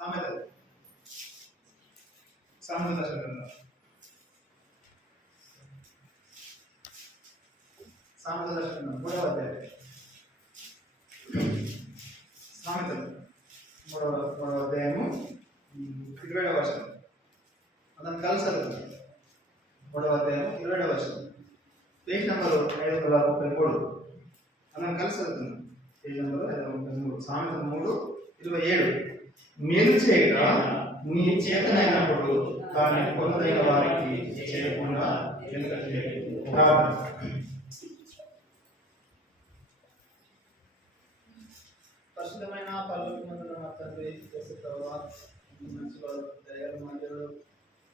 సామెతలు సామెతల గ్రంథం సామెతల గ్రంథం 3వ అధ్యాయం సామెతలు 3వ అధ్యాయము 20వ వచనం అతను కలిసి 3వ అధ్యాయం 20వ వచనం పేజ్ నంబర్ 533 అతను కలిసి పేజ్ నంబర్ 533 సామెతలు 3:27 మేలు చేయక నీ చేతనైనప్పుడు దాన్ని పొందైన వారికి చేయకుండా ఎందుకంటే ప్రస్తుతమైన పల్లెటూరు తండ్రి మనుషుల దయగల మధ్యలో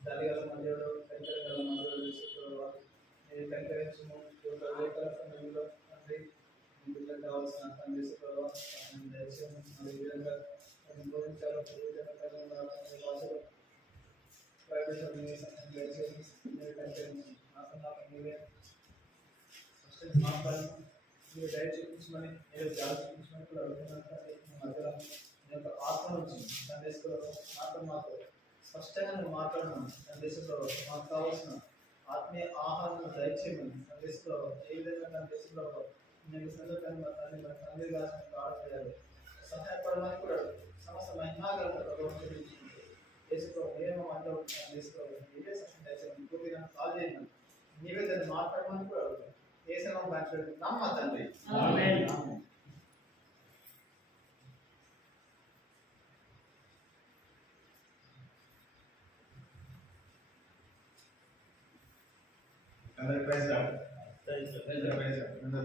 దళిగల మధ్యలో కనికరగల మధ్యలో వేసుకోవా మీరు కనికరించము సమయంలో తండ్రి ఇందులో కావాల్సిన తండ్రి దయచేసి ఈ విధంగా బోధించాలో భాషలో మాట్లాడి మీరు దయ చూపించమని మీరు జాగ్రత్త చూపించమని కూడా అడుగుతున్నాను మధ్యలో నేను ఒక ఆత్మ నుంచి తన దేశంలో మాతో స్పష్టంగా నేను మాట్లాడినాను తన దేశంలో మాకు కావాల్సిన ఆత్మీయ ఆహారం దయచేయమని తన దేశంలో ఏ విధంగా తన దేశంలో నేను సందర్భంగా తండ్రి రాసిన ఆడపడాలి సహాయపడమని కూడా సమస్త మహిమాగల ప్రభుత్వం చెల్లించుకుంటే దేశంలో నేనేమో మాట్లాడుతున్నాను దేశంలో నీవే సహాయం దయచేయమని పూర్తిగా కాల్ చేయమని నీవే దాన్ని మాట్లాడమని కూడా అడుగుతాను దేశంలో మాట్లాడుతున్నాం మా తండ్రి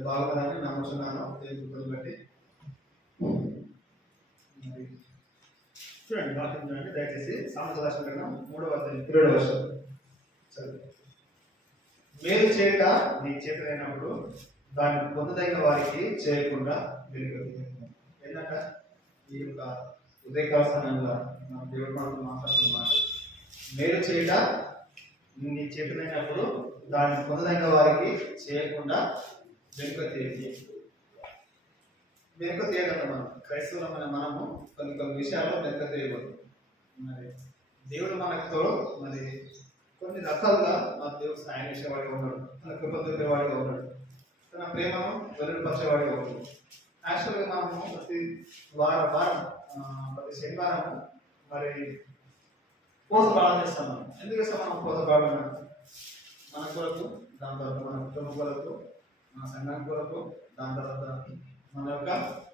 బాగుందని నమ్ముతున్నాను బట్టి చూడండి వాక్యం చూడండి దయచేసి సామెతల గ్రంథం 3వ అధ్యాయం 20వ వచనం మేలు చేయక నీ చేతులైనప్పుడు దాన్ని పొందదైన వారికి చేయకుండా వెలుగు ఏంటంటే ఈ యొక్క ఉదయకాల సమయంలో మన దేవుడు మనకు మాట్లాడుతున్నాడు మేలు చేయక నీ చేతులైనప్పుడు దాన్ని పొందదైన వారికి చేయకుండా వెనుక తీయగలం మనం క్రైస్తవులమైన మనము కొన్ని విషయాల్లో వెనుక తీయకూడదు మరి దేవుడు మనతో మరి కొన్ని రకాలుగా మన దేవుడు సాయం చేసేవాడిగా ఉన్నాడు తన కృప దొరికేవాడిగా ఉన్నాడు తన ప్రేమను వెలువరిపరిచేవాడిగా ఉన్నాడు యాక్చువల్గా మనము ప్రతి వారం ప్రతి శనివారం మరి పూజ ప్రార్థన చేస్తాం మనం ఎందుకు చేస్తాం మనం పూజ ప్రార్థన మన కొరకు దాని తర్వాత మన కుటుంబం కొరకు మన సంఘం కొరకు దాని తర్వాత మన యొక్క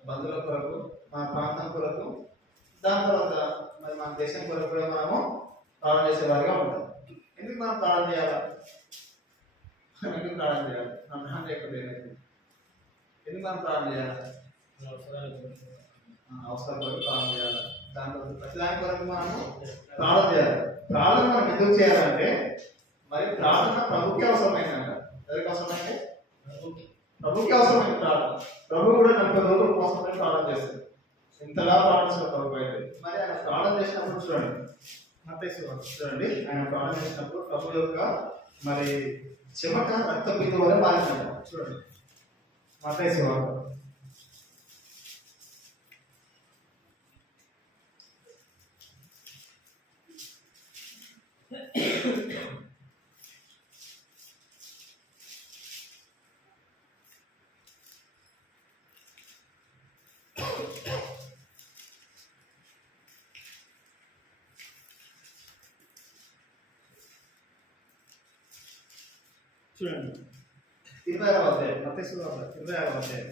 బంధువుల కొరకు మన ప్రాంతం కొరకు దాని తర్వాత మరి మన దేశం కొరకు కూడా మనము ప్రార్థన చేసేవారిగా ఉంటాం ఎందుకు మనం ప్రార్థన చేయాలా ఎందుకు ప్రార్థన చేయాలి మన నాన్న లేకపోతే ఎందుకు మనం ప్రార్థన చేయాలి అవసరం కొరకు ప్రార్థన చేయాలి దాని కొరకు ప్రతిదాని కొరకు మనము ప్రార్థన చేయాలి ప్రార్థన మనం ఎందుకు చేయాలంటే మరి ప్రార్థన ప్రభుకి అవసరమైందంట ఎవరికి అవసరమైంది ప్రభుకి అవసరమైన ప్రార్థన ప్రభు కూడా 40 రోజుల కోసం ప్రార్థన చేస్తారు ఇంతలా ప్రార్థిస్తారు ప్రభు అయితే మరి ఆయన ప్రార్థన చేసినప్పుడు చూడండి ఆయన ప్రార్థన చేసినప్పుడు ప్రభు యొక్క మరి చెమట రక్త బిందు వల్ల మారిందంట చూడండి మత్తయి సువార్త చూడండి 26వ అధ్యాయం మత్తయి సువార్త 26వ అధ్యాయం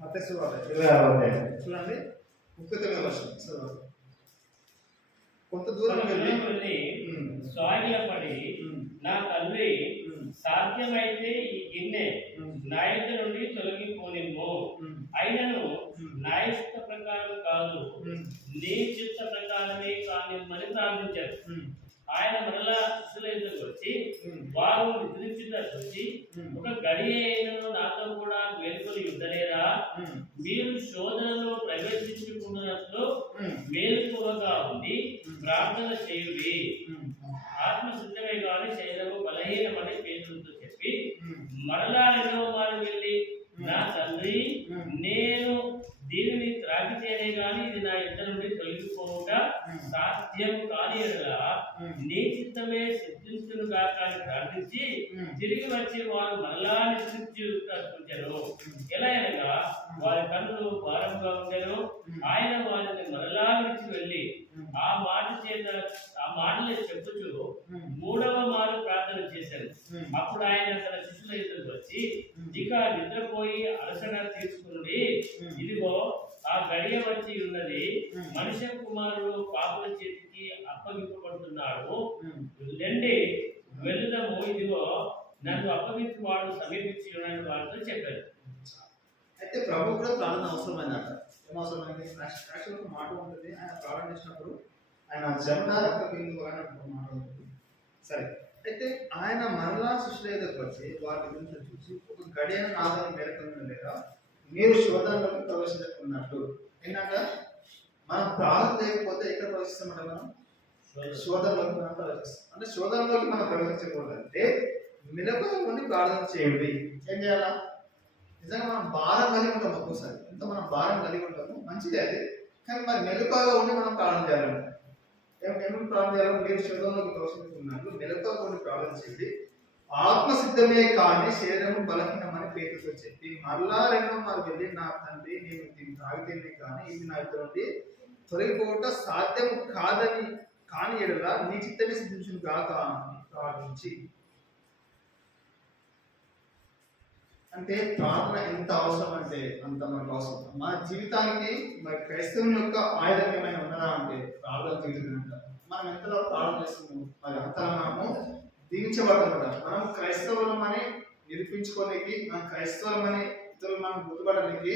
మత్తయి సువార్త 26వ అధ్యాయం చూడండి 39వ వచనం కొంత దూరం వెళ్ళి సాగిలపడి నా తండ్రి సాధ్యమైతే ఈ గిన్నె నా యొద్ద నుండి తొలగిపోనిమ్ము అయినను నా ఇష్ట ప్రకారం కాదు నీ చిత్త ప్రకారమే కానిమ్మని ప్రార్థించారు ఆయన మరలా శిష్యుల ఎదురుకు వచ్చి వారు నిద్రించినట్టు వచ్చి ఒక గడియ అయినను నాతో కూడా మేలుకొని యుద్ధలేరా మీరు శోధనలో ప్రవేశించుకున్నట్లు మేలుకోవగా ఉండి ప్రార్థన చేయుడి ఆత్మ సిద్ధమే కానీ శరీరము బలహీనమని పేతులతో చెప్పి మరలా రెండవ మారు వెళ్ళి నా తండ్రి తండ్రి, నేను దీనిని త్రాగితేనే గాని ఇది నా యుద్ధ నుండి తొలగిపోవుట సాధ్యం కాని ఎడల నీ చిత్తమే సిద్ధించును గాక అని ప్రార్థించి తిరిగి వచ్చి వారు మరలా నిశ్చించుకుంటారు. ఎలా అనగా వారి కన్నులు భారంగా ఉండెను. ఆయన వారిని మరలా విడిచి వెళ్ళి ఆ మాటలే చెప్పుచు మూడవ మారు ప్రార్థన చేశారు. అప్పుడు ఆయన తన శిష్యుల ఎదురు వచ్చి, ఇక నిద్రపోయి అలసట తీసుకుని, ఇదిగో ఆ గడియ వచ్చి ఉన్నది, మనుష్య కుమారుడు పాపుల చేతికి అప్పగింపబడుతున్నాడు. రండి వెళుదాము, ఇదిగో నన్ను అప్పగించు వాడు సమీపించి ఉన్నాడని వారితో చెప్పారు. అయితే ప్రభు కూడా ప్రార్థన అవసరమైందట. ఏమవసరమైంది? యాక్చువల్ ఒక మాట ఉంటుంది, ఆయన ప్రార్థన చేసినప్పుడు ఆయన జన్మ రక్త బిందువు అని ఒక మాట ఉంటుంది. సరే, అయితే ఆయన మరలా శిష్యుల దగ్గరకు వచ్చి వారి గురించి చూసి ఒక గడియన నాదని మేలుకొని లేదా మీరు శోధనలోకి ప్రవేశించుకున్నట్టు. ఏంటంటే మనం ప్రార్థన చేయకపోతే ఎక్కడ ప్రవేశిస్తామంటే మనం శోధనలోకి మనం ప్రవేశిస్తాం. అంటే శోధనలోకి మనం ప్రవేశించకూడదంటే మెలకువగా ఉండి ప్రార్థన చేయండి. ఏం చేయాలా? నిజంగా మనం భారం కలిగి ఉంటాం. ఒక్కోసారి ఎంత మనం భారం కలిగి ఉంటాము మంచిదే అది, కానీ మరి మెలకువగా ఉండి మనం ప్రార్థన చేయాలంటే ఏమేమి ప్రార్థన చేయాలి? మీరు శోధనలోకి ప్రవేశించుకున్నట్లు మెలకువగా ఉండి ప్రార్థన చేయండి. ఆత్మసిద్ధమే కానీ శరీరము బలహీనమని పేరుతో చెప్పి మరలా రెండో మారు వెళ్ళి, నా తండ్రి, నేను దీన్ని తాగితేనే కానీ ఇది నా నుండి తొలగిపోవట సాధ్యం కాని ఎడల నీ చిత్తమే సిద్ధించును గాక అని ప్రార్థించి. అంటే ప్రార్థన ఎంత అవసరం అంటే అంత మనకు అవసరం. మన జీవితానికి మరి క్రైస్తవుని యొక్క ఆయుధం ఏమైనా ఉన్నదా అంటే ప్రార్థన జీవితం అంటారు. మనం ఎంతలో ప్రార్థన చేస్తున్నాము మరి అంతలో మనము దీవించబడతాం. మనం క్రైస్తవులమని నిరూపించుకోనికి, మనం క్రైస్తవులమని ఇతరులు మనం గుర్తుపడడానికి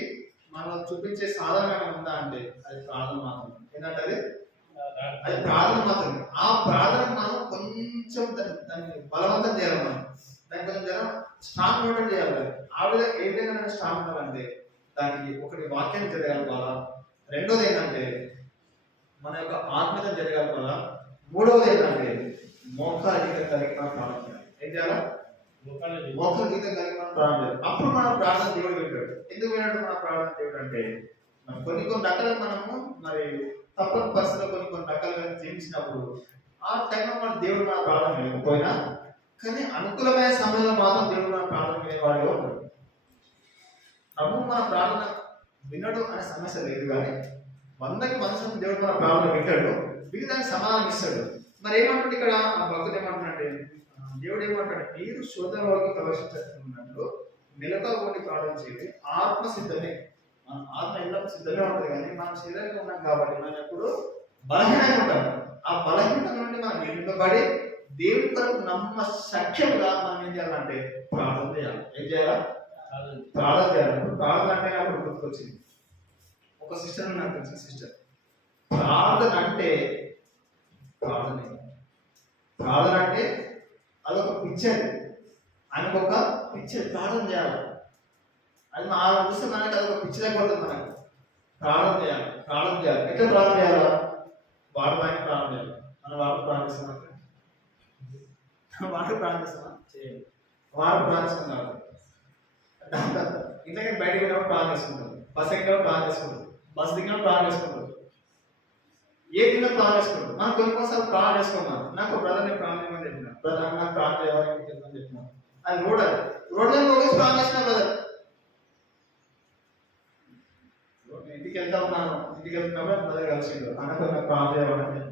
మనం చూపించే సాధన ఏమైనా ఉందా అంటే అది ప్రార్థన మాత్రమే. ఏంటంటే అది ప్రార్థన మాత్రమే. ఆ ప్రార్థన మనం కొంచెం దాన్ని బలవంతం చేయాలి. మనం దాన్ని కొంచెం జనం స్ట్రాంగ్ మోడల్ చేయాలి. ఆ విధంగా ఏ విధంగా స్ట్రాంగ్ ఉండాలంటే దానికి ఒకటి వాక్యాన్ని జరగలపాలా, రెండోది ఏంటంటే మన యొక్క ఆత్మీయత జరగలపాలా, మూడవది ఏంటంటే మోకాల గీతం కలిగి మనం ప్రార్థన చేయాలి. ఏం చేయాలా? మోకాల గీతం కలిగి మనం ప్రార్థన చేయాలి. అప్పుడు మనం ప్రార్థన దేవుడు వింటాడు. ఎందుకు వినట్టు మన ప్రార్థన దేవుడు అంటే మనం కొన్ని రకాలుగా మనము మరి తప్పని పరిస్థితుల్లో కొన్ని రకాలుగా జీవించినప్పుడు ఆ టైంలో మన దేవుడు మన ప్రార్థన వినకపోయినా కానీ అనుకూలమైన సమయంలో మాత్రం దేవుడు మన ప్రార్థన వినేవాడిగా ఉంటాడు. ప్రభు మన ప్రార్థన వినడు అనే సమస్య లేదు, కానీ 100% దేవుడు మన ప్రార్థన వింటాడు, విని దానికి సమాధానం ఇస్తాడు. మరి ఏమంటాడు ఇక్కడ ఆ భక్తుడు ఏమంటాడంటే, దేవుడు ఏమంటాడు, మీరు శోధనలోకి ప్రవేశించుకున్నట్లు మెలకువగా ఉండి ప్రార్థన చేయండి. ఆత్మ సిద్ధమే. మన ఆత్మ ఎల్లప్పుడూ సిద్ధమే ఉంటుంది, కానీ మనం శరీరంగా ఉన్నాం కాబట్టి మనం ఎప్పుడు బలహీనంగా ఉంటాం. ఆ బలహీనత నుండి మనం విడిపబడి దేవుడి కొరకు నమ్మ సఖ్యంగా మనం ఏం చేయాలంటే ప్రార్థన చేయాలి. ఏం చేయాలా? ప్రార్థన చేయాలి. ప్రార్థన అంటే అప్పుడు గుర్తుకొచ్చింది ఒక సిస్టర్, నాకు తెలిసిన సిస్టర్. ప్రార్థన అంటే అదొక పిక్చర్, ఆయనకు ఒక పిక్చర్. ప్రార్థన చేయాలి. అది మా చూస్తే మనకి అదొక పిక్చర్ అయిపోతుంది. మనకు ప్రార్థన చేయాలి. ఎట్లా ప్రార్థన చేయాలా? వాడు ఆయన ప్రార్థన చేయాలి. మనం వాడు ప్రార్థిస్తున్నాం, వాడు ప్రార్థిస్తున్నాం చేయాలి. వాడు ప్రార్థిస్తున్నారు. ఇంతకీ బయటకు వెళ్ళినప్పుడు ప్రార్థన చేసుకుంటారు, బస్ ఎక్కినప్పుడు ప్రార్థన చేసుకుంటారు, బస్ దిగినప్పుడు ప్రార్థన చేసుకుంటారు, ఏ దిన ప్రార్థన చేసుకుంటారు. మనం కొన్నిసార్లు ప్రార్థన చేసుకున్నాం. నాకు బ్రదర్ నేను ప్రార్థన చేయమని చెప్పిన, బ్రదర్ నాకు ప్రార్థన చేయాలని చెప్పిన, అది రోడ్లో పోగేసి ప్రార్థన చేసిన బ్రదర్. ఇంటికి వెళ్తా ఉన్నాను, ఇంటికి వెళ్తున్నప్పుడు బ్రదర్ కలిసిండు, అన్నకు నాకు ప్రార్థన చేయాలని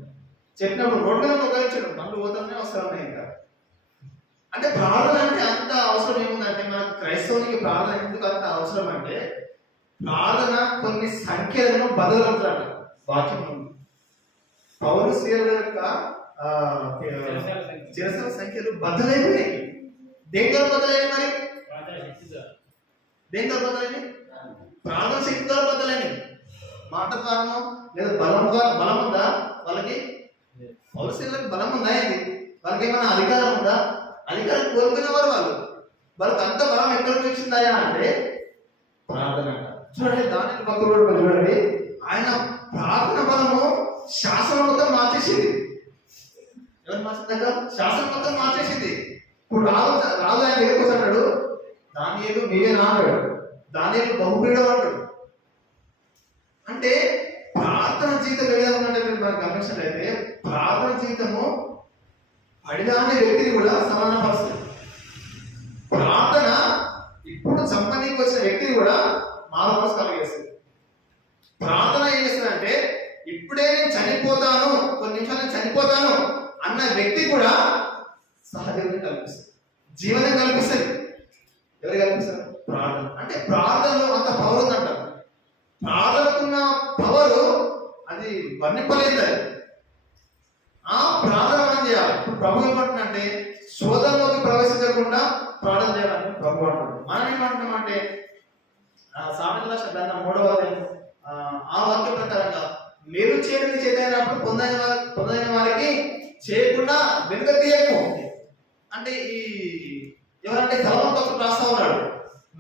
చెప్పినప్పుడు రోడ్లో పోగలించాడు. మళ్ళీ పోతానే వస్తాను. ఇంకా అంటే ప్రార్థన అంటే అంత అవసరం ఏముందంటే, మనకు క్రైస్తవునికి ప్రార్థన ఎందుకు అంత అవసరం అంటే, ప్రార్థన కొన్ని సంఖ్యలను బదలవుతాడు. వాక్యం పౌరు స్త్రీల యొక్క చిరసల సంఖ్యలు బద్దలైపోయినాయి. దేంతో బద్దలైనవి? మరి దేంతో బద్దలైనవి? ప్రార్థన శక్తి ద్వారా బద్దలైనవి. మాట ద్వారానో లేదా బలం ఉందా వాళ్ళకి? పౌరు స్త్రీలకు బలం ఉందా? ఏంటి వాళ్ళకి ఏమైనా అధికారం ఉందా? అధికారం కోరుకునేవారు వాళ్ళకి అంత బలం ఎక్కడ నుంచి వచ్చిందా అంటే ప్రార్థన. చూడండి, దాని భక్తుడు చూడండి, ఆయన ప్రార్థన బలము శాసనం మొత్తం మార్చేసింది. ఎవరు మార్చిందాక? శాసనం మొత్తం మార్చేసింది. ఇప్పుడు రాజు ఆయన దగ్గరకు అన్నాడు, దాని ఏదో మీరే నా అన్నాడు. దానిలో బహుపీడం అంటాడు. అంటే ప్రార్థన జీవితం ఏ విధంగా ఉందంటే మీరు మనకు గమనించినట్లయితే ప్రార్థన జీవితము అడిగానే వ్యక్తిని కూడా సమానపరుస్తుంది. ప్రార్థన ఇప్పుడు చంపనీకి వచ్చిన వ్యక్తిని కూడా మానవస్ కలిగేస్తుంది. ప్రార్థన ఏం చేస్తుందంటే ఇప్పుడే నేను చనిపోతాను, కొన్ని నిమిషాలు నేను చనిపోతాను అన్న వ్యక్తి కూడా సహజీవనం కల్పిస్తుంది, జీవనం కల్పిస్తుంది. ఎవరు కల్పిస్తారు? ప్రార్థన. అంటే ప్రార్థనలో అంత పవర్ ఉందంటారు. ప్రార్థనకున్న పవరు అది వర్ణింపలేదు. ఆ ప్రార్థన మనం చేయాలి. ఇప్పుడు ప్రభు ఏమంటున్నంటే శోధనలోకి ప్రవేశించకుండా ప్రార్థన చేయాలని ప్రభు అంటాడు. మనం ఏమంటున్నామంటే సామెతల గ్రంథం 3వ అధ్యాయం ఆ వాక్య ప్రకారంగా మీరు చేయడం చేతైనప్పుడు పొందైన వారికి చేయకుండా వెనుక తీయకు. అంటే ఈ ఎవరంటే సలమోను భక్తుడు రాస్తా ఉన్నాడు,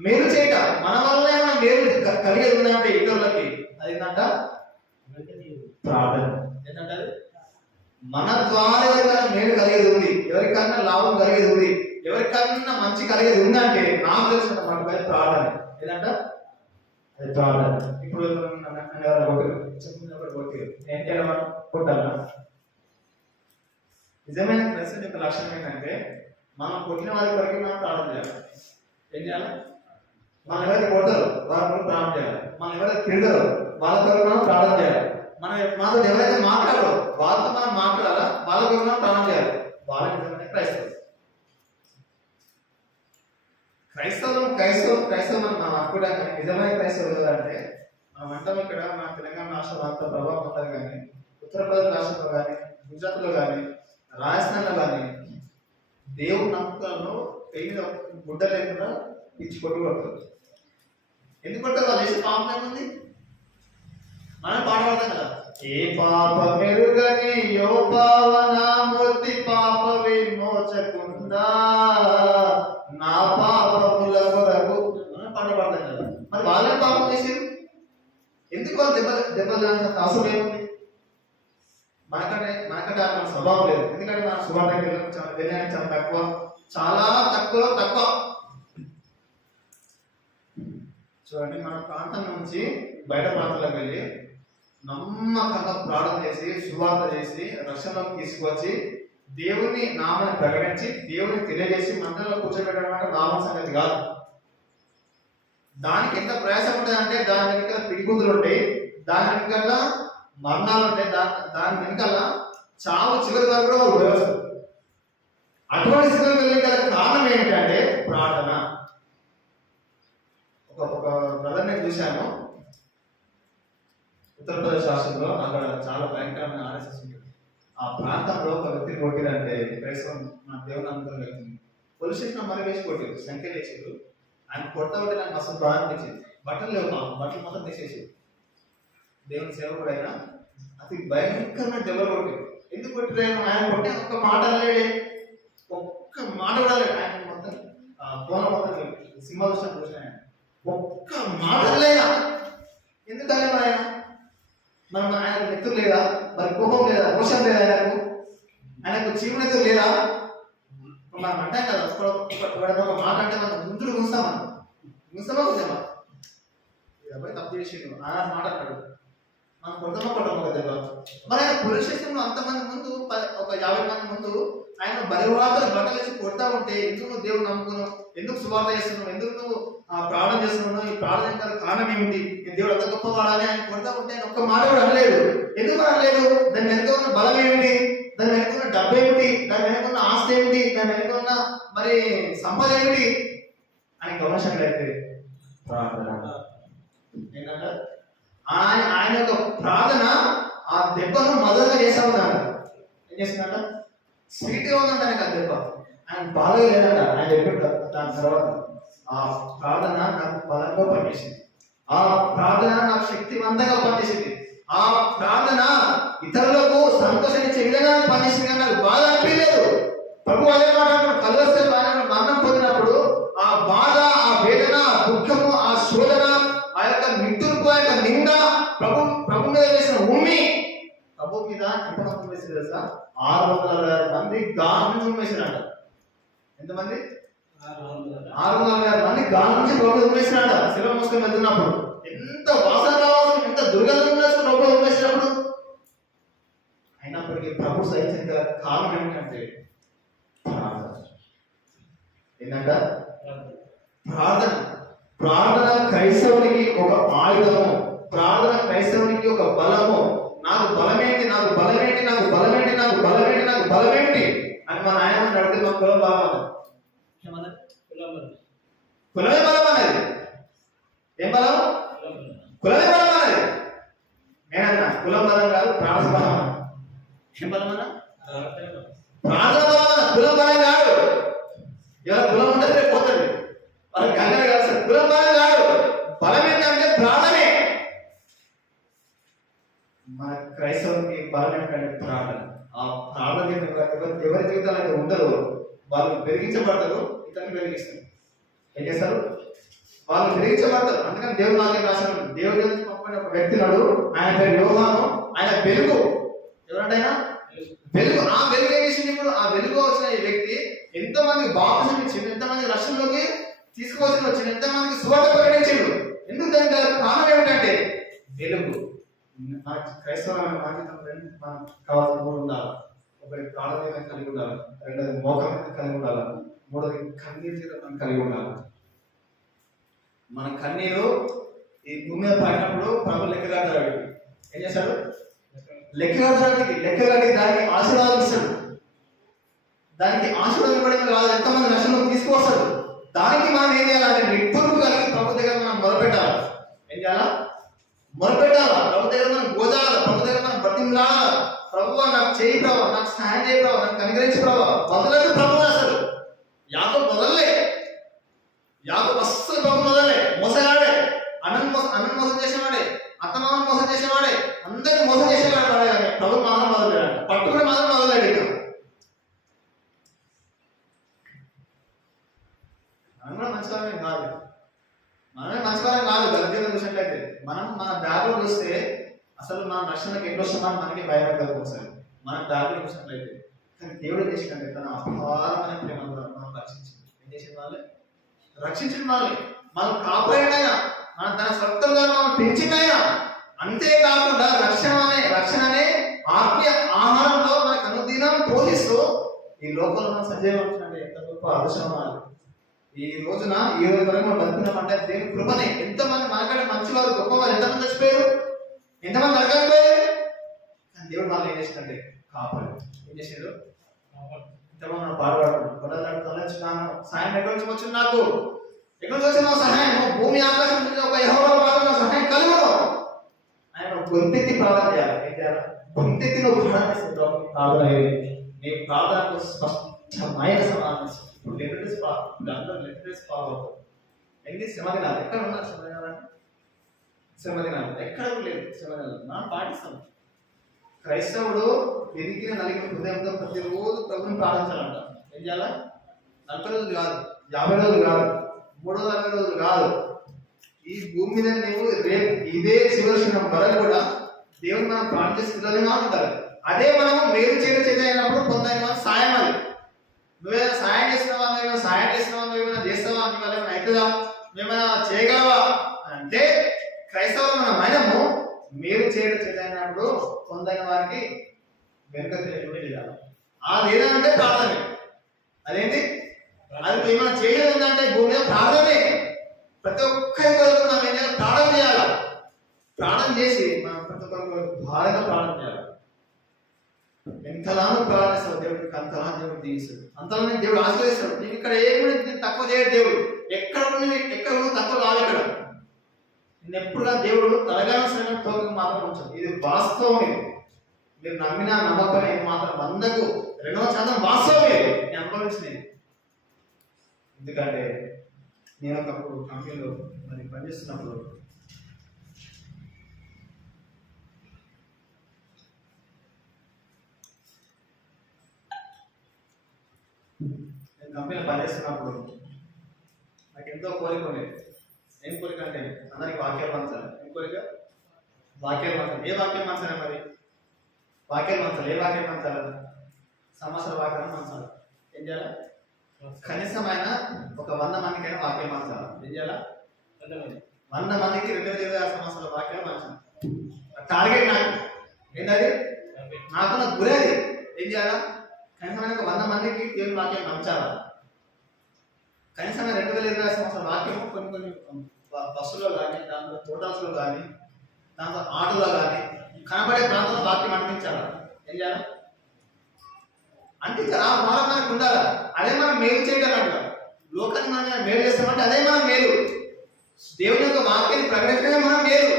మేలు చేయట మన వల్ల ఏమైనా మేలు కలిగేది ఉందంటే ఇతరులకి అది ఏంటంట ప్రార్థన. ఏంటంటే మన ద్వారా ఎవరికైనా మేలు కలిగేది ఉంది, ఎవరికైనా లాభం కలిగేది ఉంది, ఎవరికైనా మంచి కలిగేది ఉందంటే నాకు తెలిసిన మనపై ప్రార్థన. ఏంటంట అది ప్రార్థన. ఇప్పుడు చెప్పినప్పుడు ఏం చేయాలి? మనం కొట్టాలా? నిజమైన క్రైస్తవుని యొక్క లక్షణం ఏంటంటే మనం కొట్టిన వారి కొరకు మనం ప్రార్థన చేయాలి. ఏం చేయాలి? మనం ఎవరైతే కొడతారో వాళ్ళ కొరకు ప్రార్థన చేయాలి. మనం ఎవరైతే తిడతారో వాళ్ళ కొరకు మనం ప్రార్థన చేయాలి. మాతో ఎవరైతే మాట్లాడారో వాళ్ళతో మనం మాట్లాడాలా, వాళ్ళ కొరకు మనం ప్రార్థన చేయాలి. వాళ్ళ నిజమైన క్రైస్తవులు. క్రైస్తవం మనం అనుకోవడానికి నిజమైన క్రైస్తవులు అంటే మనం అంటాం ఇక్కడ మన తెలంగాణ రాష్ట్రంలో అంత ప్రభావం ఉంటుంది, కానీ ఉత్తరప్రదేశ్ రాష్ట్రంలో కానీ గుజరాత్లో కానీ రాజస్థాన్లో కానీ దేవుడు నమ్మకాలను పెయిన్ గుడ్డ లేకుండా పిచ్చి కొట్టుకుంటారు. ఎందుకంటే వాళ్ళు చేసే పాపం ఏముంది? మనం పాడబడతాం కదా, ఏ పాప మెరుగని యో పావన మూర్తి పాప విమోచకుందా నా పాపముల కొరకు మనం పాడబడతాం కదా. మరి వాళ్ళే పాపం చేసారు, ఎందుకు వాళ్ళు దెబ్బలు అవసరం ఏముంది? మనకంటే మన స్వభావం లేదు. ఎందుకంటే మన సువార్తకి వెళ్ళడానికి చాలా తక్కువ, చాలా తక్కువ. చూడండి, మన ప్రాంతం నుంచి బయట ప్రాంతాలకు వెళ్ళి నమ్మకంగా ప్రార్థన చేసి సువార్త చేసి రక్షణలోకి తీసుకువచ్చి దేవుని నామాన్ని ప్రకటించి దేవుని తెలియజేసి మందిరంలో కూర్చోబెట్టడం అంటే నామం సంగతి కాదు. దానికి ఎంత ప్రయాసం ఉంటుంది అంటే దాని వెనుక పిడిగుద్దులు ఉంటాయి, దాని వెనుకల్లా మరణాలు ఉంటాయి, దాని వెనుకల్ల చావు చివరి వరకు కూడా ఉపయోగిస్తారు. అటువంటి స్థితిలో వెళ్ళే కారణం ఏంటంటే ప్రార్థన. ఒక బ్రదర్ నేను చూశాను ఉత్తరప్రదేశ్ రాష్ట్రంలో, అక్కడ చాలా భయంకరమైన ఆర్ఎస్ఎస్ ఉంది. ఆ ప్రాంతంలో ఒక వ్యక్తిని కొట్టిరంటే క్రైస్తవం మన దేవుని నమ్మకం వ్యక్తిని పోలీస్ స్టేషన్ మరి వేసి కొట్టారు, సంఖ్యలు వేసారు. ఆయన కొడతా ఉంటే నాకు మస్తు ప్రారంభించింది. బట్టలు లేవు, బట్టలు మొత్తం తీసేసి దేవుని సేవకుడు అయినా అతి భయంకరమైన దెబ్బలు కొట్టారు. ఎందుకు కొట్టిరేమో ఆయన కొట్టే ఒక్క మాట లేడే, ఒక్క మాట కూడా లేదు. ఆయన మొత్తం ఫోన్ మొత్తం సినిమా చూసిన ఆయన ఒక్క మాట లేదా. ఎందుకనే మరి మనం ఆయనకు నెత్తులు లేదా, మరి కోపం లేదా, రోషం లేదా, ఆయనకు చీమనెత్తులు లేదా? మనం అంటాం కదా ఒక మాట అంటే మనం ముందులు గుంస్తామా కొంచెమా అబ్బాయి తప్పు చేసిండు ఆ మాట అన్నాడు, మనం కొడతామా ఒక దెబ్బ. మరి ఆయన పోలీస్ స్టేషన్లో అంతమంది ముందు ఒక 50 మంది ముందు ఆయన బలివాతలు బట్టలు వేసి కొడతా ఉంటే ఎందుకు నువ్వు దేవుడు నమ్ముకున్నావు, ఎందుకు సువార్త చేస్తున్నావు, ఎందుకు నువ్వు ప్రార్థన చేస్తున్నావు, ఈ ప్రార్థన కారణం ఏమిటి, నేను దేవుడు అంత గొప్ప వాడాలి ఆయన కొడతా ఉంటే ఆయన ఒక్క మాట కూడా అనలేదు. ఎందుకు అనలేదు? దాని వెనుక ఉన్న బలం ఏమిటి, దాని వెనుక ఉన్న డబ్బు ఏమిటి, దాని వెనుక ఉన్న ఆస్తి ఏమిటి, దాని వెనుక ఉన్న మరి సంపద ఏమిటి అని గమనించినట్లయితే ప్రార్థన. ఏంటంటే ఆయన యొక్క ప్రార్థన ఆ దెబ్బను మొదలుగా చేసా ఉన్నాడు. ఏం చేస్తున్నాడ? స్వీట్గా ఉందంట ఆయనకు ఆ దెబ్బ. ఆయన బాగా లేదంట. ఆయన చెప్పాడు దాని తర్వాత ఆ ప్రార్థన నాకు బలంగా పనిచేసింది, ఆ ప్రార్థన నాకు శక్తివంతంగా పనిచేసింది, ఆ ప్రార్థన ఇతరులకు సంతోషించే విధంగా పనిచేసింది, కానీ నాకు బాధ అనిపించలేదు. ప్రభు అదే మాట కలువస్తే ఆయన మరణం పొందినప్పుడు ఆ బాధ, ఆ వేదన, దుఃఖము, ఆ శోధన, ఆ యొక్క నిట్టూర్పు, ఆ యొక్క నింద ప్రభు మీద వేసిన ఉమ్మి, ప్రభు మీద ఎంతమంది వేసారు తెలుసా? 660 మంది గాను ఉమ్మేసారంట. ఎంతమంది? 6,400 గాలి నుంచి ప్రభు ఉమ్మేసినాడు శిలువ మోసుకొని వెళ్తున్నప్పుడు. ఎంత వాసన కావాలి, ఎంత దుర్గంధం ఉండొచ్చు ప్రభు ఉమ్మేసినప్పుడు. అయినప్పటికీ ప్రభు సహించిన గల కారణం ఏమిటంటే ప్రార్థన. ఏంటంట? ప్రార్థన. ప్రార్థన క్రైస్తవునికి ఒక ఆయుధము, ప్రార్థన క్రైస్తవునికి ఒక బలము. నాకు బలమేంటి, నాకు బలమేంటి, నాకు బలమేంటి, నాకు బలమేంటి, నాకు బలమేంటి అని మన ఆయన నడితే మా కులం బలం అన్నది. కులమే బలం అనేది. ఏం బలం? కులమే బలం అనేది. నేనన్నా కులం బలం కాదు, ప్రార్థన బలం. ఏం బలం అన్నా? ప్రార్థన బలం అన్న, కులం బలం కాదు. ఎవరు కులం ఉంటుంది రేపు పోతుంది, వాళ్ళకి గంగనే కాదు. కులం బలం కాదు. బలం ఏంటంటే ప్రార్థనే. మన క్రైస్తవునికి బలం ఏంటంటే ప్రార్థన. ఆ ప్రార్థన ఎవరి జీవితాలు అయితే ఉండదో వాళ్ళు పెరిగించబడతారు, ఇతరులు పెరిగిస్తారు. ఏం చేస్తారు? వాళ్ళు పెరిగించబడతారు. అందుకని దేవుడు నాకే రాశాడు. దేవుడి నుంచి పంపిన ఒక వ్యక్తి నాడు, ఆయన పేరు యోహాను. ఆయన వెలుగు. ఎవరంటే ఆయన వెలుగు. ఆ వెలుగు ఏం చేసింది? ఇప్పుడు ఆ వెలుగు వచ్చిన ఈ వ్యక్తి ఎంతో మందికి బాప్తిసం ఇచ్చిండు, ఎంతమంది రక్షణలోకి తీసుకువచ్చిన వచ్చిండు, ఎంతమందికి సువార్త ప్రకటించిండు. ఎందుకు దానికి కారణం ఏమిటంటే వెలుగు. మన క్రైస్తవులమైన బాధ్యత మనం కావాల్సిన 3 ఉండాలి. ఒకటి ప్రాణమైన కలిగి ఉండాలి, రెండోది మోకమైన కలిగి ఉండాలి, మూడోది కన్నీరు చేత మనం కలిగి ఉండాలి. మన కన్నీరు ఈ భూమి మీద పడినప్పుడు ప్రభు లెక్క కడతాడు. ఏం చేశాడు? లెక్క కట్టి దానికి ఆశీర్వాదం ఇస్తాడు. దానికి ఆశీర్వాదం ఇవ్వడం కాదు, ఎంతమంది రక్షణలోకి తీసుకువస్తాడు. దానికి మనం ఏం చేయాలంటే నిప్పులు కలిగి ప్రభు దగ్గర మనం మొదలుపెట్టాలి. ఏం చేయాలా? మొదలుపెట్టాలా. ప్రభు దగ్గర మనం గోజాలి, ప్రభు దగ్గర మనం బ్రతిమలాడాలి. ప్రభువా నాకు చేయి, ప్రభావ నాకు సహాయం చేయి, ప్రభావ నాకు కనికరించి, ప్రభావ మొదలైతే ప్రభు అసలు యాకోబు మొదలలే. యాకోబు అస్సలు ప్రభు మొదలలే. మోసగాడే, అన్నం మోసం చేసేవాడే, అత్తమామను మోసం చేసేవాడే, అందరినీ మోసం చేసేవాడు. కానీ ప్రభు మాత్రం మొదలలేడు. పట్టుకుని మాత్రం మొదలలేడు. ఇక మనం కూడా మంచివారం కాదు, మనమే మంచివారం కాదు. గర్భీరం చూసినట్లయితే మనం మన బ్యాగ్లో చూస్తే అసలు మన రక్షణకు ఎన్నో వస్తున్నాం మనకి భయం కలుగుతుంది. మన బ్యాగ్లో చూసినట్లయితే కానీ దేవుడు చేసినట్టే తన అపారమైన ప్రేమ మనం రక్షించింది. ఏం చేసిన వాళ్ళే? రక్షించిన వాళ్ళే. మనం కాపాడినైనా మన తన స్వతంగా మనం పెంచినైనా. అంతేకాకుండా రక్షణ అనే ఆత్మీయ ఆహారంలో మనకు అనుదినం పోషిస్తూ ఈ లోకంలో మనం సజీవం ఉంచినట్టే ఎంత గొప్ప అవసరం వాళ్ళు. ఈ రోజు వరకు మనం బతుకున్నామంటే దేవుని కృపనే. ఎంతమంది మనకంటే మంచివారు, గొప్పవారు ఎంతమంది చచ్చిపోయారు, ఎంతమంది నరకపోయారు. కానీ దేవుడు వాళ్ళు ఏం చేసిందంటే కాపాడు. ఏం చేశాడు? ఎంతమంది మనం పాడుపడుతున్నాం. సాయం ఎక్కడి నుంచి వచ్చింది? నాకు ఎక్కడి నుంచి వచ్చిన సహాయం? భూమి ఆకాశం నుంచి ఒక యెహోవా సహాయం కలుగును. ఆయన గొంతెత్తి ప్రార్థన చేయాలి. ఏం చేయాలి? గొంతెత్తి నువ్వు ప్రార్థన చేయాలి. నీ ప్రార్థనకు స్పష్టమైన సమాధానం. ఇప్పుడు లెటర్స్ అందరూ లెటర్స్ ఫాలో అవుతారు. ఎన్ని శ్రమదినాలు ఎక్కడ ఉన్నారు? శ్రమదినాలు ఎక్కడ లేదు. శ్రమదినాలు మనం పాటిస్తాం. క్రైస్తవుడు ఎదిగిన నలిగిన హృదయంతో ప్రతిరోజు ప్రభుని ప్రార్థించాలంట. ఏం చేయాలా? 40 రోజులు కాదు, 50 రోజులు కాదు, 360 రోజులు కాదు. ఈ భూమి మీద నువ్వు రేపు ఇదే శివక్షణం వరకు కూడా దేవుని మనం ప్రార్థించే స్థితిలోనే ఉంటారు. అదే మనం మేలు చేయడం పొందని సాయం. అది నువ్వేమైనా సాయం చేస్తున్నావా, నువ్వేమైనా సాయం చేస్తున్నావా, నువ్వేమైనా చేస్తావా, నీ వల్ల ఏమైనా అవుతుందా, నువ్వేమైనా చేయగలవా అంటే క్రైస్తవులు మనము మేలు చేయడం చేతైనప్పుడు పొందైన వారికి వెనుక తెలియకుండా చేయాలి. అది ఏదంటే ప్రార్థనే. అదేంటి? అది ఏమైనా చేయలేదు ఉందంటే భూమి మీద ప్రార్థనే. ప్రతి ఒక్కరి కొరకు మనం ఏం చేయాలి? ప్రార్థన చేయాలి. ప్రార్థన చేసి మనం ప్రతి ఒక్కరికి భారంగా ప్రార్థన చేయాలి. ఎంతలానో ప్రార్థిస్తాడు దేవుడికి, అంతలా దేవుడు దీవిస్తాడు, అంతలోనే దేవుడు ఆశీర్వదిస్తాడు. నీకు ఇక్కడ ఏమి తక్కువ చేయడు దేవుడు. ఎక్కడ తక్కువ కాదు. ఇక్కడ నేను ఎప్పుడుగా దేవుడు తలగాల్సిన తోక మాత్రం ఉంచాడు. ఇది వాస్తవం. మీరు నమ్మినా నమ్మకం ఇది మాత్రం 100కు 200% వాస్తవం. నేను అనుభవించినది. ఎందుకంటే నేను ఒకప్పుడు కంపెనీలో మరి పనిచేస్తున్నప్పుడు నాకు ఎంతో కోరిక ఉండేది. ఏం కోరిక అంటే అందరికి వాక్యాలు పంచాలి. ఏం కోరిక? వాక్యాలు పంచాలి. ఏ వాక్యం పంచాలి? మరి వాక్యాలు పంచాలి. ఏ వాక్యం పంచాలి? సంవత్సర వాక్యాలను పంచాలి. ఏం చేయాలి? కనీసం ఆయన ఒక 100 మందికైనా వాక్యం మార్చాలి. ఏం చేయాలా? 100 మందికి 2026 సంవత్సరాల వాక్యాలు మార్చాలి. టార్గెట్ నాకు ఏంటది? నాకున్న గురి అది. ఏం చేయాలా? కనీసం ఆయన 100 మందికి దేవుని వాక్యం మార్చాలా. కనీసం 2026 సంవత్సరాల వాక్యం కొన్ని బస్సులో కానీ, దాంట్లో తోటాసులో కానీ, దాంట్లో ఆటోలో కానీ కనబడే ప్రాంతంలో వాక్యం అంటించాలా. ఏం చేయాలి? అంటించాలి. ఆ మూలం మనకు ఉండాలా. అదే మనం మేలు చేయడం అంటారు. లోకాన్ని మనం మేలు చేస్తామంటే అదే మనం మేలు. దేవుని యొక్క వాక్యాన్ని ప్రకటించడమే మనం మేలు.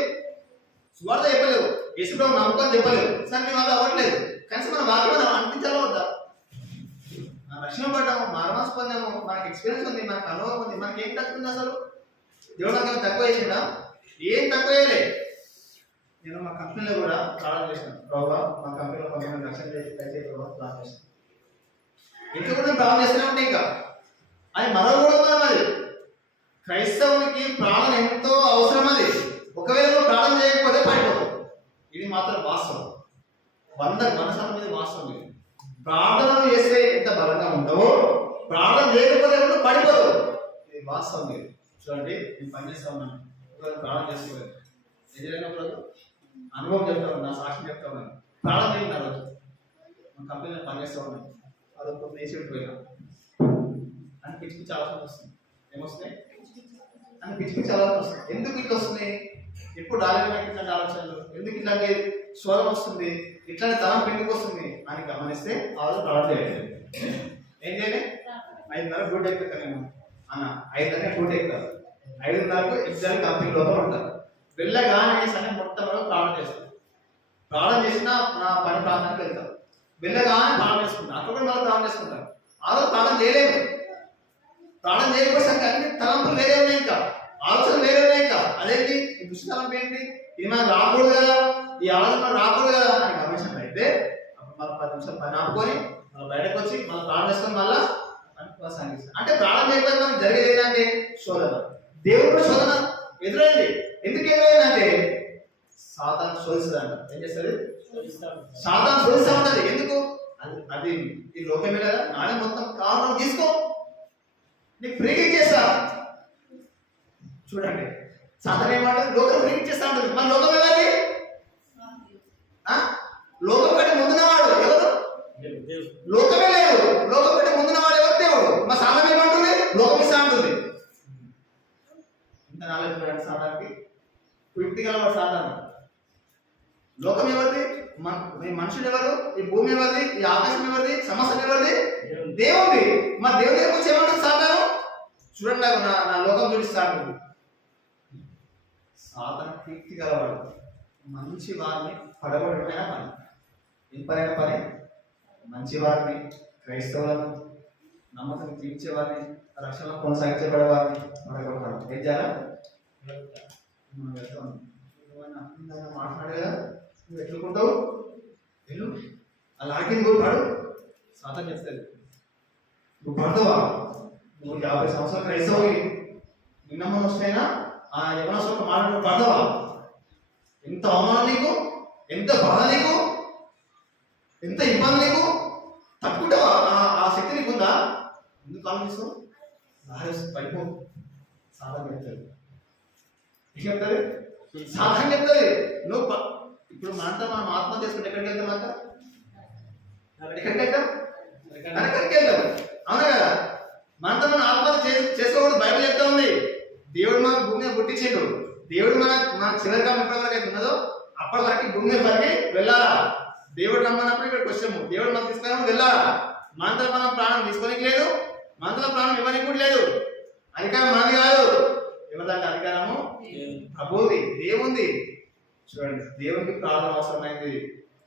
సువార్త చెప్పలేవు, యేసుప్రభు నమ్మకం చెప్పలేవు, సరే మీ వాళ్ళు అవ్వట్లేదు. కనీసం మన వాక్యం అంటించాలో వద్దా? రక్షణ పడ్డాము, మారమాస్ పొందాము, మనకి ఎక్స్పీరియన్స్ ఉంది, మనకు అనుభవం ఉంది, మనకి ఏం తక్కువ ఉంది అసలు? దేవుడు నాకు తక్కువ చేసిందా? ఏం తక్కువ చేయలే. నేను మా కంపెనీలో కూడా ప్రారంభం చేసినాను. ప్రభావ మా కంపెనీలో కొంతమంది రక్షణ అయితే ప్రారంభం చేస్తాను. ఇంకా కూడా ప్రారంభం చేస్తూనే ఉంటే ఇంకా అది మరో కూడా అది క్రైస్తవునికి ప్రాణం ఎంతో అవసరం. అది ఒకవేళ ప్రాణం చేయకపోతే పడిపోతాం. ఇది మాత్రం వాస్తవం. 100% మీద వాస్తవం. ఇది ప్రార్థనలు చేస్తే ఎంత బలంగా ఉండవో ప్రార్థన చేయకపోతే ఎప్పుడు పడిపోతావు. ఇది వాస్తవం. ఇది చూడండి, నేను పనిచేస్తా ఉన్నాను, ప్రార్థన చేసుకోలేదు, ఎదురైనప్పుడు అనుభవం చెప్తా ఉన్నాను, నా సాక్షి చెప్తా ఉన్నాను. ప్రార్థన చేయండి. ఆ రోజు మా కంపెనీలో పనిచేస్తా ఉన్నాను, అదొక నేసి పోయినా అని పిచ్చి పిచ్చి ఆలోచన వస్తుంది. ఏమొస్తున్నాయి అని పిచ్చి పిచ్చి ఆలోచన వస్తుంది. ఎందుకు ఇట్లా వస్తున్నాయి? ఎప్పుడు రాలేదు ఇట్లాంటి ఆలోచనలు, ఎందుకు ఇట్లాంటి స్వరం వస్తుంది, ఇట్లాంటి తరం ఎందుకు వస్తుంది అని గమనిస్తే ఆ రోజు ప్రార్థన చేయాలి. ఏం చేయాలి? 5:30 గుడ్ ఎక్కుతాను నేను అన్న, 5:30 గుడ్ ఎక్కుతాను, 5:30 ఎగ్జామ్ కంపెనీ లోపల ఉంటారు. వెళ్ళగానే సరే మొత్తం ప్రార్థన చేస్తాను. ప్రార్థన చేసినా నా పని ప్రాంతానికి వెళ్తాం. వెళ్ళగానే ప్రార్థన చేసుకుంటాను. అక్కడ కూడా మనం ప్రార్థన చేసుకుంటాం. ఆ రోజు ప్రార్థన చేయలేము. ప్రార్థన చేయకపోతే అన్ని తలంపులు వేరే ఉన్నాయి, ఇంకా ఆలోచనలు వేరే ఉన్నాయి. ఇంకా అదేంటి ఈ దుష్కలం ఏంటి, ఇది మనకు రాకూడదు కదా, ఈ ఆలోచన రాకూడదు కదా అని గమనించినట్లయితే అప్పుడు మళ్ళీ 10 నిమిషాలు పని ఆపుకొని మళ్ళీ బయటకు వచ్చి మళ్ళీ ప్రార్థన చేసుకొని మళ్ళా సాగిస్తాం. అంటే ప్రార్థన చేయకపోతే మనకు జరిగేది ఏంటంటే శోధన. దేవుడు శోధన ఎదురైంది. ఎందుకు ఎదురైందంటే సాతాను శోధిస్తుందంట. ఏం చేస్తుంది? సాతాను శోధిస్తా ఉంటది. ఎందుకు? అది ఈ లోకమే కదా, నాడే మొత్తం కారణం తీసుకో, నీకు ఫ్రీగా ఇచ్చేస్తా. చూడండి, సాధారణ ఏమంటారు? లోకం ఫ్రీగా ఇచ్చేస్తా ఉంటుంది. మన లోకం ఎవరి? లోకం కంటే ముందున్నవాడు ఎవరు? లోకమే లేదు. లోకం కంటే ముందున్నవాడు ఎవరు? దేవుడు. మా సాధన ఏమంటుంది? లోకం ఇస్తా ఉంటుంది. ఇంత నాలెడ్జ్ చూడండి. సాధారణకి వ్యక్తి గలవాడు సాధారణ. లోకం ఎవరిది? మనుషులు ఎవరు? ఈ భూమి ఎవరిది? ఈ ఆకాశం ఎవరిది? సమస్య ఎవరిది? దేవుడి. మా దేవుడి దగ్గర వచ్చి ఏమంటుంది సాధారణ? చూడండి, నా లోకం చూపిస్తాడు. సాధన కీర్తి గలవాడు, మంచి వారిని పడగొట్టడమైన పని, ఇంపరైన పని. మంచి వారిని, క్రైస్తవులను, నమ్మకం తీర్చే వారిని, రక్షణ కొనసాగించబడే వారిని పడగొట్టాలి. ఏం చేయాలా? మనం వెళ్తాం. మాట్లాడే కదా, నువ్వు ఎట్లుకుంటావు? వెళ్ళు, అలాగే నువ్వు పడు. సాధన చేస్తుంది. నువ్వు పడతావా? నువ్వు 50 సంవత్సరాలు క్రైస్తవుని, నిన్న మొన్న వస్తేనా ఆ యవనస్తులకు మాట నువ్వు పడతావా? ఎంత అవమానం నీకు, ఎంత బాధ నీకు, ఎంత ఇబ్బంది నీకు, తట్టుకుంటావా? ఆ శక్తి నీకుందా? ఎందుకు ఆలోచిస్తావు? పడిపో. సాధన చెప్తారు. ఏం చెప్తారు? సాధన చెప్తుంది. నువ్వు ఇప్పుడు మనతో మనం ఆత్మహత్య చేసుకుంటే ఎక్కడికి వెళ్తాం? ఎక్కడికి వెళ్తాం? ఎక్కడికి వెళ్తాం? అవునా కదా? మనతో మనం ఆత్మహత్య చేసుకోకూడదు. బైబిల్ చెప్తా ఉంది. దేవుడు మన భూమి మీద పుట్టించాడు. దేవుడు మన చివరిగా ఎప్పటి వరకు అయితే ఉన్నదో అప్పటి వరకు భూమి మీద వరకు వెళ్ళాలా? దేవుడు రమ్మన్నప్పుడు ఇక్కడికి వచ్చాము. దేవుడు మనం తీసుకున్నాము, వెళ్ళాలా? మనతో మనం ప్రాణం తీసుకోనికి లేదు, మనతో ప్రాణం ఇవ్వనికి కూడా లేదు. అధికారం మనది కాదు. ఎవరిదాకా అధికారము? ప్రభువుది, దేవుంది. చూడండి, దేవునికి ప్రార్థన అవసరమైంది.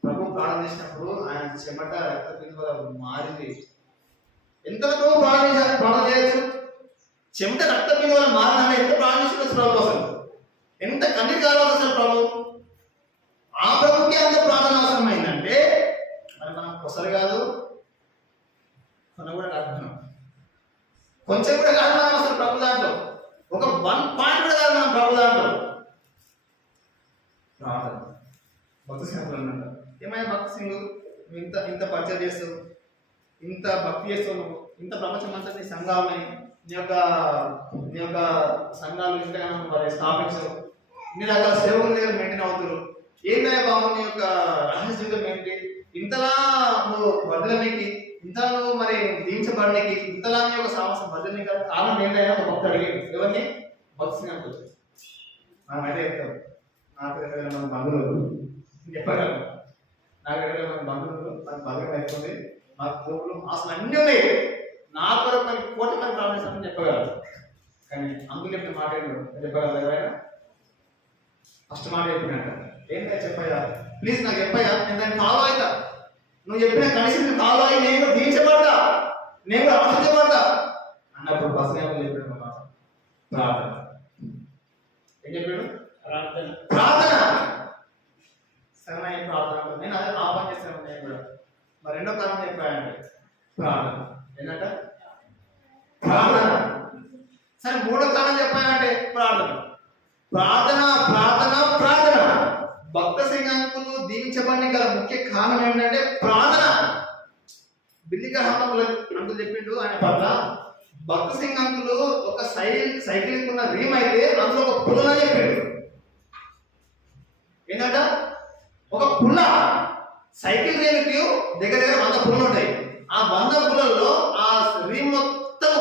ప్రభు ప్రార్థన చేసినప్పుడు ఆయన చెమట రక్త బిందువుగా మారింది. ఎంతవరకు ప్రార్థన చేయొచ్చు? చెమట రక్త బిందువుగా మారిన ఎంత ప్రార్థించవచ్చు ప్రభు అసలు? ఎంత కన్నీరు కావాలి అసలు ప్రభు? ఆ ప్రభుకి అంత ప్రార్థన అవసరమైందంటే మరి మనం కొసరు కాదు, కొన కూడా కాదు, మనం కొంచెం కూడా కాదు మనం అసలు ప్రభు దాంట్లో. ఒక 1 పాయింట్ కూడా కాదు మనం ప్రభు దాంట్లో. ప్రార్థన. భక్తి సింగ్ అన్నమాట. ఏమైనా భక్తి సింగ్, నువ్వు ఇంత పరిచయం చేస్తావు, ఇంత భక్తి చేస్తావు, నువ్వు ఇంత ప్రపంచం అంతా నీ సంఘాలని నీ యొక్క సంఘాలు ఇంతగానో మరి స్థాపించవు, నీ రకాల సేవకుల దగ్గర మెయింటైన్ అవుతారు. ఏంటనే బాబు నీ యొక్క రహస్య జీవితం ఏంటి? ఇంతలా నువ్వు వర్ధలనికి, ఇంతలా నువ్వు మరి దీవించబడడానికి, ఇంతలా నీ యొక్క సాహసం వర్ధలనికి కారణం ఏంటైనా ఒక భక్తుడు అడిగాడు. ఎవరిని? భక్తి సింగ్ వచ్చి మనం అయితే చెప్తాం, నాకు 20,000 మంది బంధువులు చెప్పగలం, నాకు 20,000 మంది బంధువులు, నాకు బలగం అయిపోతుంది, నాకు కోపులు అసలు అన్నీ ఉన్నాయి, నా కొరకు 1 కోటి మంది ప్రార్థిస్తామని చెప్పగలరు. కానీ అందుకు చెప్పిన మాట ఏంటో చెప్పగలరు ఎవరైనా? ఫస్ట్ మాట చెప్పినట్ట ఏంటో చెప్పయ్యా, ప్లీజ్ నాకు చెప్పయ్యా, నేను దాన్ని ఫాలో అవుతా, నువ్వు చెప్పిన కనీసం నేను ఫాలో అయ్యి నేను దీవించబడతా, నేను ఆశ్చర్యపడతా అన్నప్పుడు బస్ చెప్పాడు మాట ప్రార్థన. ఏం చెప్పాడు? ప్రార్థన. ప్రార్థన. సరైన ప్రార్థన. నేను అదే ఆ పని చేస్తాను నేను కూడా. మరి రెండో కారణం చెప్పాయండి ప్రార్థన. ఏంటంట? ప్రార్థన. సరే మూడో కారణం చెప్పాయంటే ప్రార్థన. ప్రార్థన ప్రార్థన ప్రార్థన. భక్త సింగంకులు దీవించబడిన గల ముఖ్య కారణం ఏంటంటే ప్రార్థన. బిల్లిగ్రహాం అంకులు చెప్పిండు ఆయన పట్ల, భక్త సింగంకులు ఒక సైకిల్ ఉన్న రీమ్ అయితే అందులో ఒక పుల్ల చెప్పిండు. ఏంటంట? ఒక పుల్ల. సైకిల్ రీమ్కి దగ్గర 100 పుల్లలు ఉంటాయి. ఆ 100 పుల్లల్లో ఆ రీమ్ మొత్తం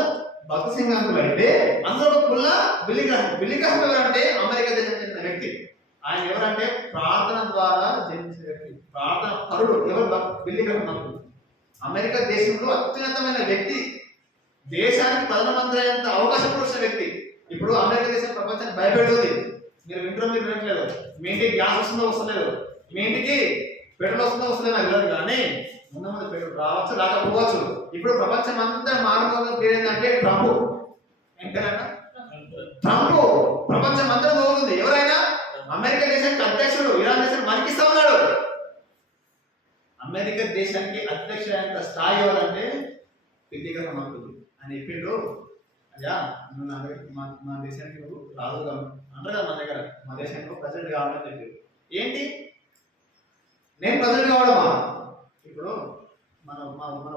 భక్త సింగంకులు అయితే అందులో ఒక పుల్ల బిల్లిగ్రహం. బిల్లిగ్రహం ఎవరంటే అమెరికా దేశం చెందిన వ్యక్తి. ఆయన ఎవరంటే ప్రార్థన ద్వారా జన్మించిన వ్యక్తి, ప్రార్థన పరుడు. ఎవరు? Billy Graham uncle. అమెరికా దేశంలో అత్యున్నతమైన వ్యక్తి, దేశానికి ప్రధానమంత్రి అయ్యేంత అవకాశం వచ్చిన వ్యక్తి. ఇప్పుడు అమెరికా దేశం ప్రపంచాన్ని భయపెడుతుంది. మీరు వింటారో మీరు వినట్లేదు. మీ ఇంటికి గ్యాస్ వస్తుందో వస్తలేదు, మీ ఇంటికి పెట్రోల్ వస్తుందో వస్తుందో నాకు తెలియదు, కానీ ముందు పెట్రోల్ రావచ్చు రాకపోవచ్చు. ఇప్పుడు ప్రపంచం అంతా మారుమోగిన పేరు ఏంటంటే ట్రంప్. ఏంటంట? ట్రంప్. ప్రపంచం అంతా మోగుతుంది. ఎవరైనా అమెరికా దేశానికి అధ్యక్షుడు, ఇరాన్ దేశాన్ని మరికిస్తా ఉన్నాడు. అమెరికా దేశానికి అధ్యక్షుడైన స్థాయి ఎవరంటే బిల్లిగ్రహం అంకులు అని చెప్పిండు. అయ్యా నువ్వు మా దేశానికి నువ్వు రాజుగా అంటారు కదా, మన దగ్గర మా దేశానికి ప్రెసిడెంట్ కావాలని చెప్పి. ఏంటి నేను ప్రెసిడెంట్ కావడమా? ఇప్పుడు మన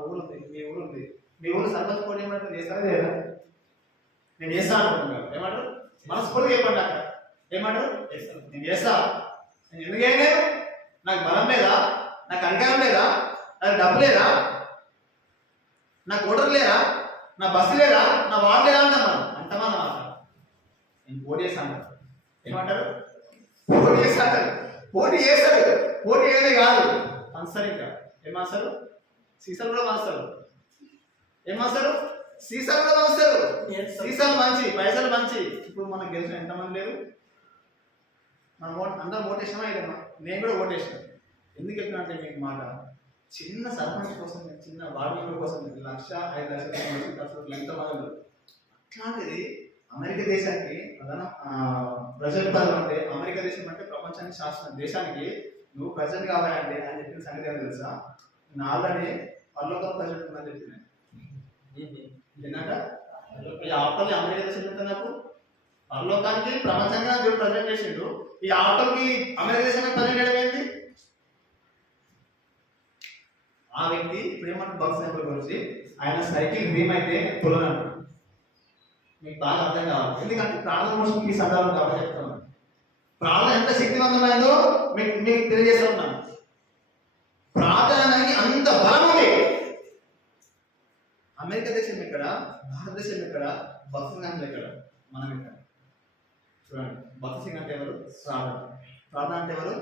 ఊరు ఉంది, మీ ఊరు ఉంది, మీ ఊరు సర్పంచ్ పోటీ ఏమంటారు? చేస్తారా లేదా? నేను చేస్తా అనుకుంటున్నాను. ఏమంటారు? మనస్ఫూర్తిగా చెప్పండి అక్కడ. ఏమంటారు? నేను చేస్తా. నేను ఎందుకు చేయలేదు? నాకు బలం లేదా? నాకు అధికారం లేదా? నాకు డబ్బు లేదా? నాకు ఓటర్ లేదా? నా బస్సు లేదా? నా వార్డు లేదా అంటాం మనం. అంతమంది మాట నేను పోటీ చేస్తాను. ఏమంటారు? పోటీ చేస్తాడు. పోటీ చేస్తాడు. పోటీ చేయనే కాదు, పంచరు. ఇంకా ఏం మాస్తారు? సీసాలు కూడా మాస్తారు. ఏం మాస్తారు? సీసాలు కూడా మాస్తారు. సీసాలు మంచి, పైసలు మంచి. ఇప్పుడు మనకు గెలిచిన ఎంతమంది లేరు? మనం అందరం ఓటేసామా ఇదమ్మా? నేను కూడా ఓటేసాను. ఎందుకు చెప్పినా అంటే మీకు మాట, చిన్న సర్పంచ్ కోసం, చిన్న వార్డు మెంబర్ కోసం 1,00,000, 5,00,000 ఎంతమంది. అట్లాంటిది అమెరికా దేశానికి ప్రజలు అంటే, అమెరికా దేశం అంటే ప్రపంచానికి శాసన దేశానికి నువ్వు ప్రెసిడెంట్ కావాలంటే అని చెప్పిన సంగతి ఏమో తెలుసా? నేను ఆల్రెడీ పర్లోకం ప్రెసిడెంట్ ఉందని చెప్పిన. ఏంటంట? ఈ ఆఫ్టర్ని అమెరికా దేశం ఎంత నాకు పరలోకానికి ప్రపంచంగా దేవుడు ప్రజెంట్ చేసిండు. ఈ ఆఫ్టర్కి అమెరికా దేశానికి ప్రజెంట్ చేయడం ఏంటి? ఆ వ్యక్తి ఇప్పుడు ఏమంటారు? భక్త సింగంకుల గురించి ఆయన సైకిల్ రీమ్ అయితే పుల్లనంట. మీకు బాగా అర్థం కావాలి, ఎందుకంటే ప్రార్థన కోసం ఈ సందర్భం కాబట్టి చెప్తున్నాను. ప్రార్థన ఎంత శక్తివంతమైందో మీకు తెలియజేస్తూ ఉన్నాను. ప్రార్థన అనేది అంత బలం ఉంది. అమెరికా దేశం ఎక్కడ, భారతదేశం ఎక్కడ, భక్త సింగం ఎక్కడ, మనం ఎక్కడ? చూడండి, భక్త సింగ్ అంటే ఎవరు? ప్రార్థన. ప్రార్థన అంటే ఎవరు?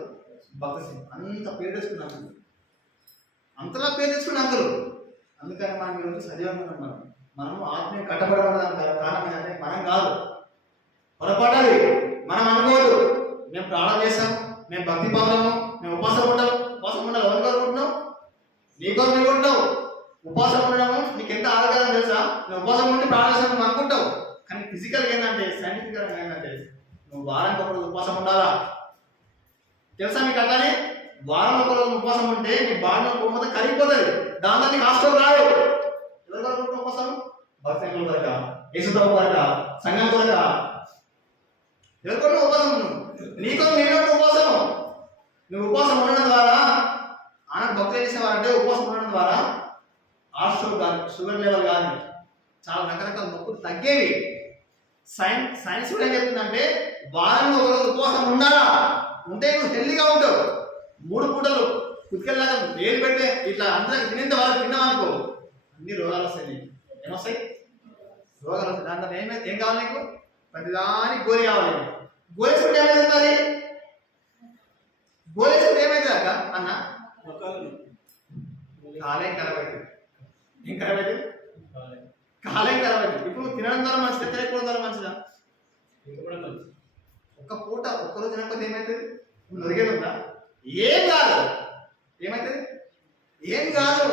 భక్త సింగ్. అంత పేరు తెచ్చుకున్నాం, అంతలా పేరు తెచ్చుకున్నాం. అందుకని మనం ఈరోజు సజీవంగా మనము ఆత్మీయ కట్టబడడానికి కారణం ఏంటంటే మనం కాదు, పొరపాటాలి. మనం అనుకోదు మేము ప్రార్థన చేస్తాం, మేము భక్తి పొందాము, మేము ఉపాసం ఉంటాం. ఉపాసం ఉండాలి. ఎవరి కొరకు ఉంటున్నావు? నీ కొరకు నీకు ఉంటావు. ఉపాసం ఉండడము నీకు ఎంత ఆరోగ్యం తెలుసా? నువ్వు ఉపాసం ఉంటే ప్రార్థన చేస్తావు అనుకుంటావు, కానీ ఫిజికల్గా ఏంటంటే, సైంటిఫిక్గా ఏంటంటే, నువ్వు వారానికి ఒక రోజు ఉపవాసం ఉండాలా తెలుసా మీకు? అట్లానే వారం ఒక రోజు ఉపవాసం ఉంటే నీ బాడీలో కొమ్మత కరిగిపోతుంది. దాంతో నీకు హాస్పిటల్ రాదు. ఎవరి కొరకు ఉపవాసం? భక్తుల కొరక, యేసుప్రభు కొరక, సంఘం కొరక. ఎవరి కొరకు ఉపవాసం? నీకు నేను ఉపవాసం. నువ్వు ఉపవాసం ఉండడం ద్వారా ఆయన భక్తులు చేసేవారంటే ఉపవాసం ఉండడం ద్వారా హాస్పిటల్ వాళ్ళకి షుగర్ లెవెల్ కానీ చాలా రకరకాల నొప్పులు తగ్గేవి. సైన్స్ కూడా ఏం చెప్తుందంటే వారంలో ఒక రోజు ఉపవాసం ఉండాలా, ఉంటే నువ్వు హెల్దీగా ఉంటావు. 3 పూటలు కుతికెళ్ళాక వేలు పెడితే ఇట్లా అందరికి తినేంత వాళ్ళకి తిన్నామనుకో అన్ని రోగాలు వస్తాయి. నీకు ఏమొస్తాయి? రోగాలు వస్తాయి. దాంట్లో ఏం కావాలి నీకు? ప్రతిదానికి గోలి కావాలి. గోలి చుట్టూ ఏమైతుంది మరి? గోలి చుట్టూ ఏమైతుంది అక్క అన్న? కాలేం ఖరాబ్ అవుతుంది. ఏం ఖరాబ్ అవుతుంది? కాలేం ఖరాబ్ అవుతుంది. ఇప్పుడు తినడం ద్వారా మంచిదా, తినకపోవడం ద్వారా మంచిదా? ఒక్క పూట ఒక్కరోజు తినకపోతే ఏమవుతుంది? నొరిగేది ఉందా? ఏం కాదు. ఏమవుతుంది? ఏం కాదు.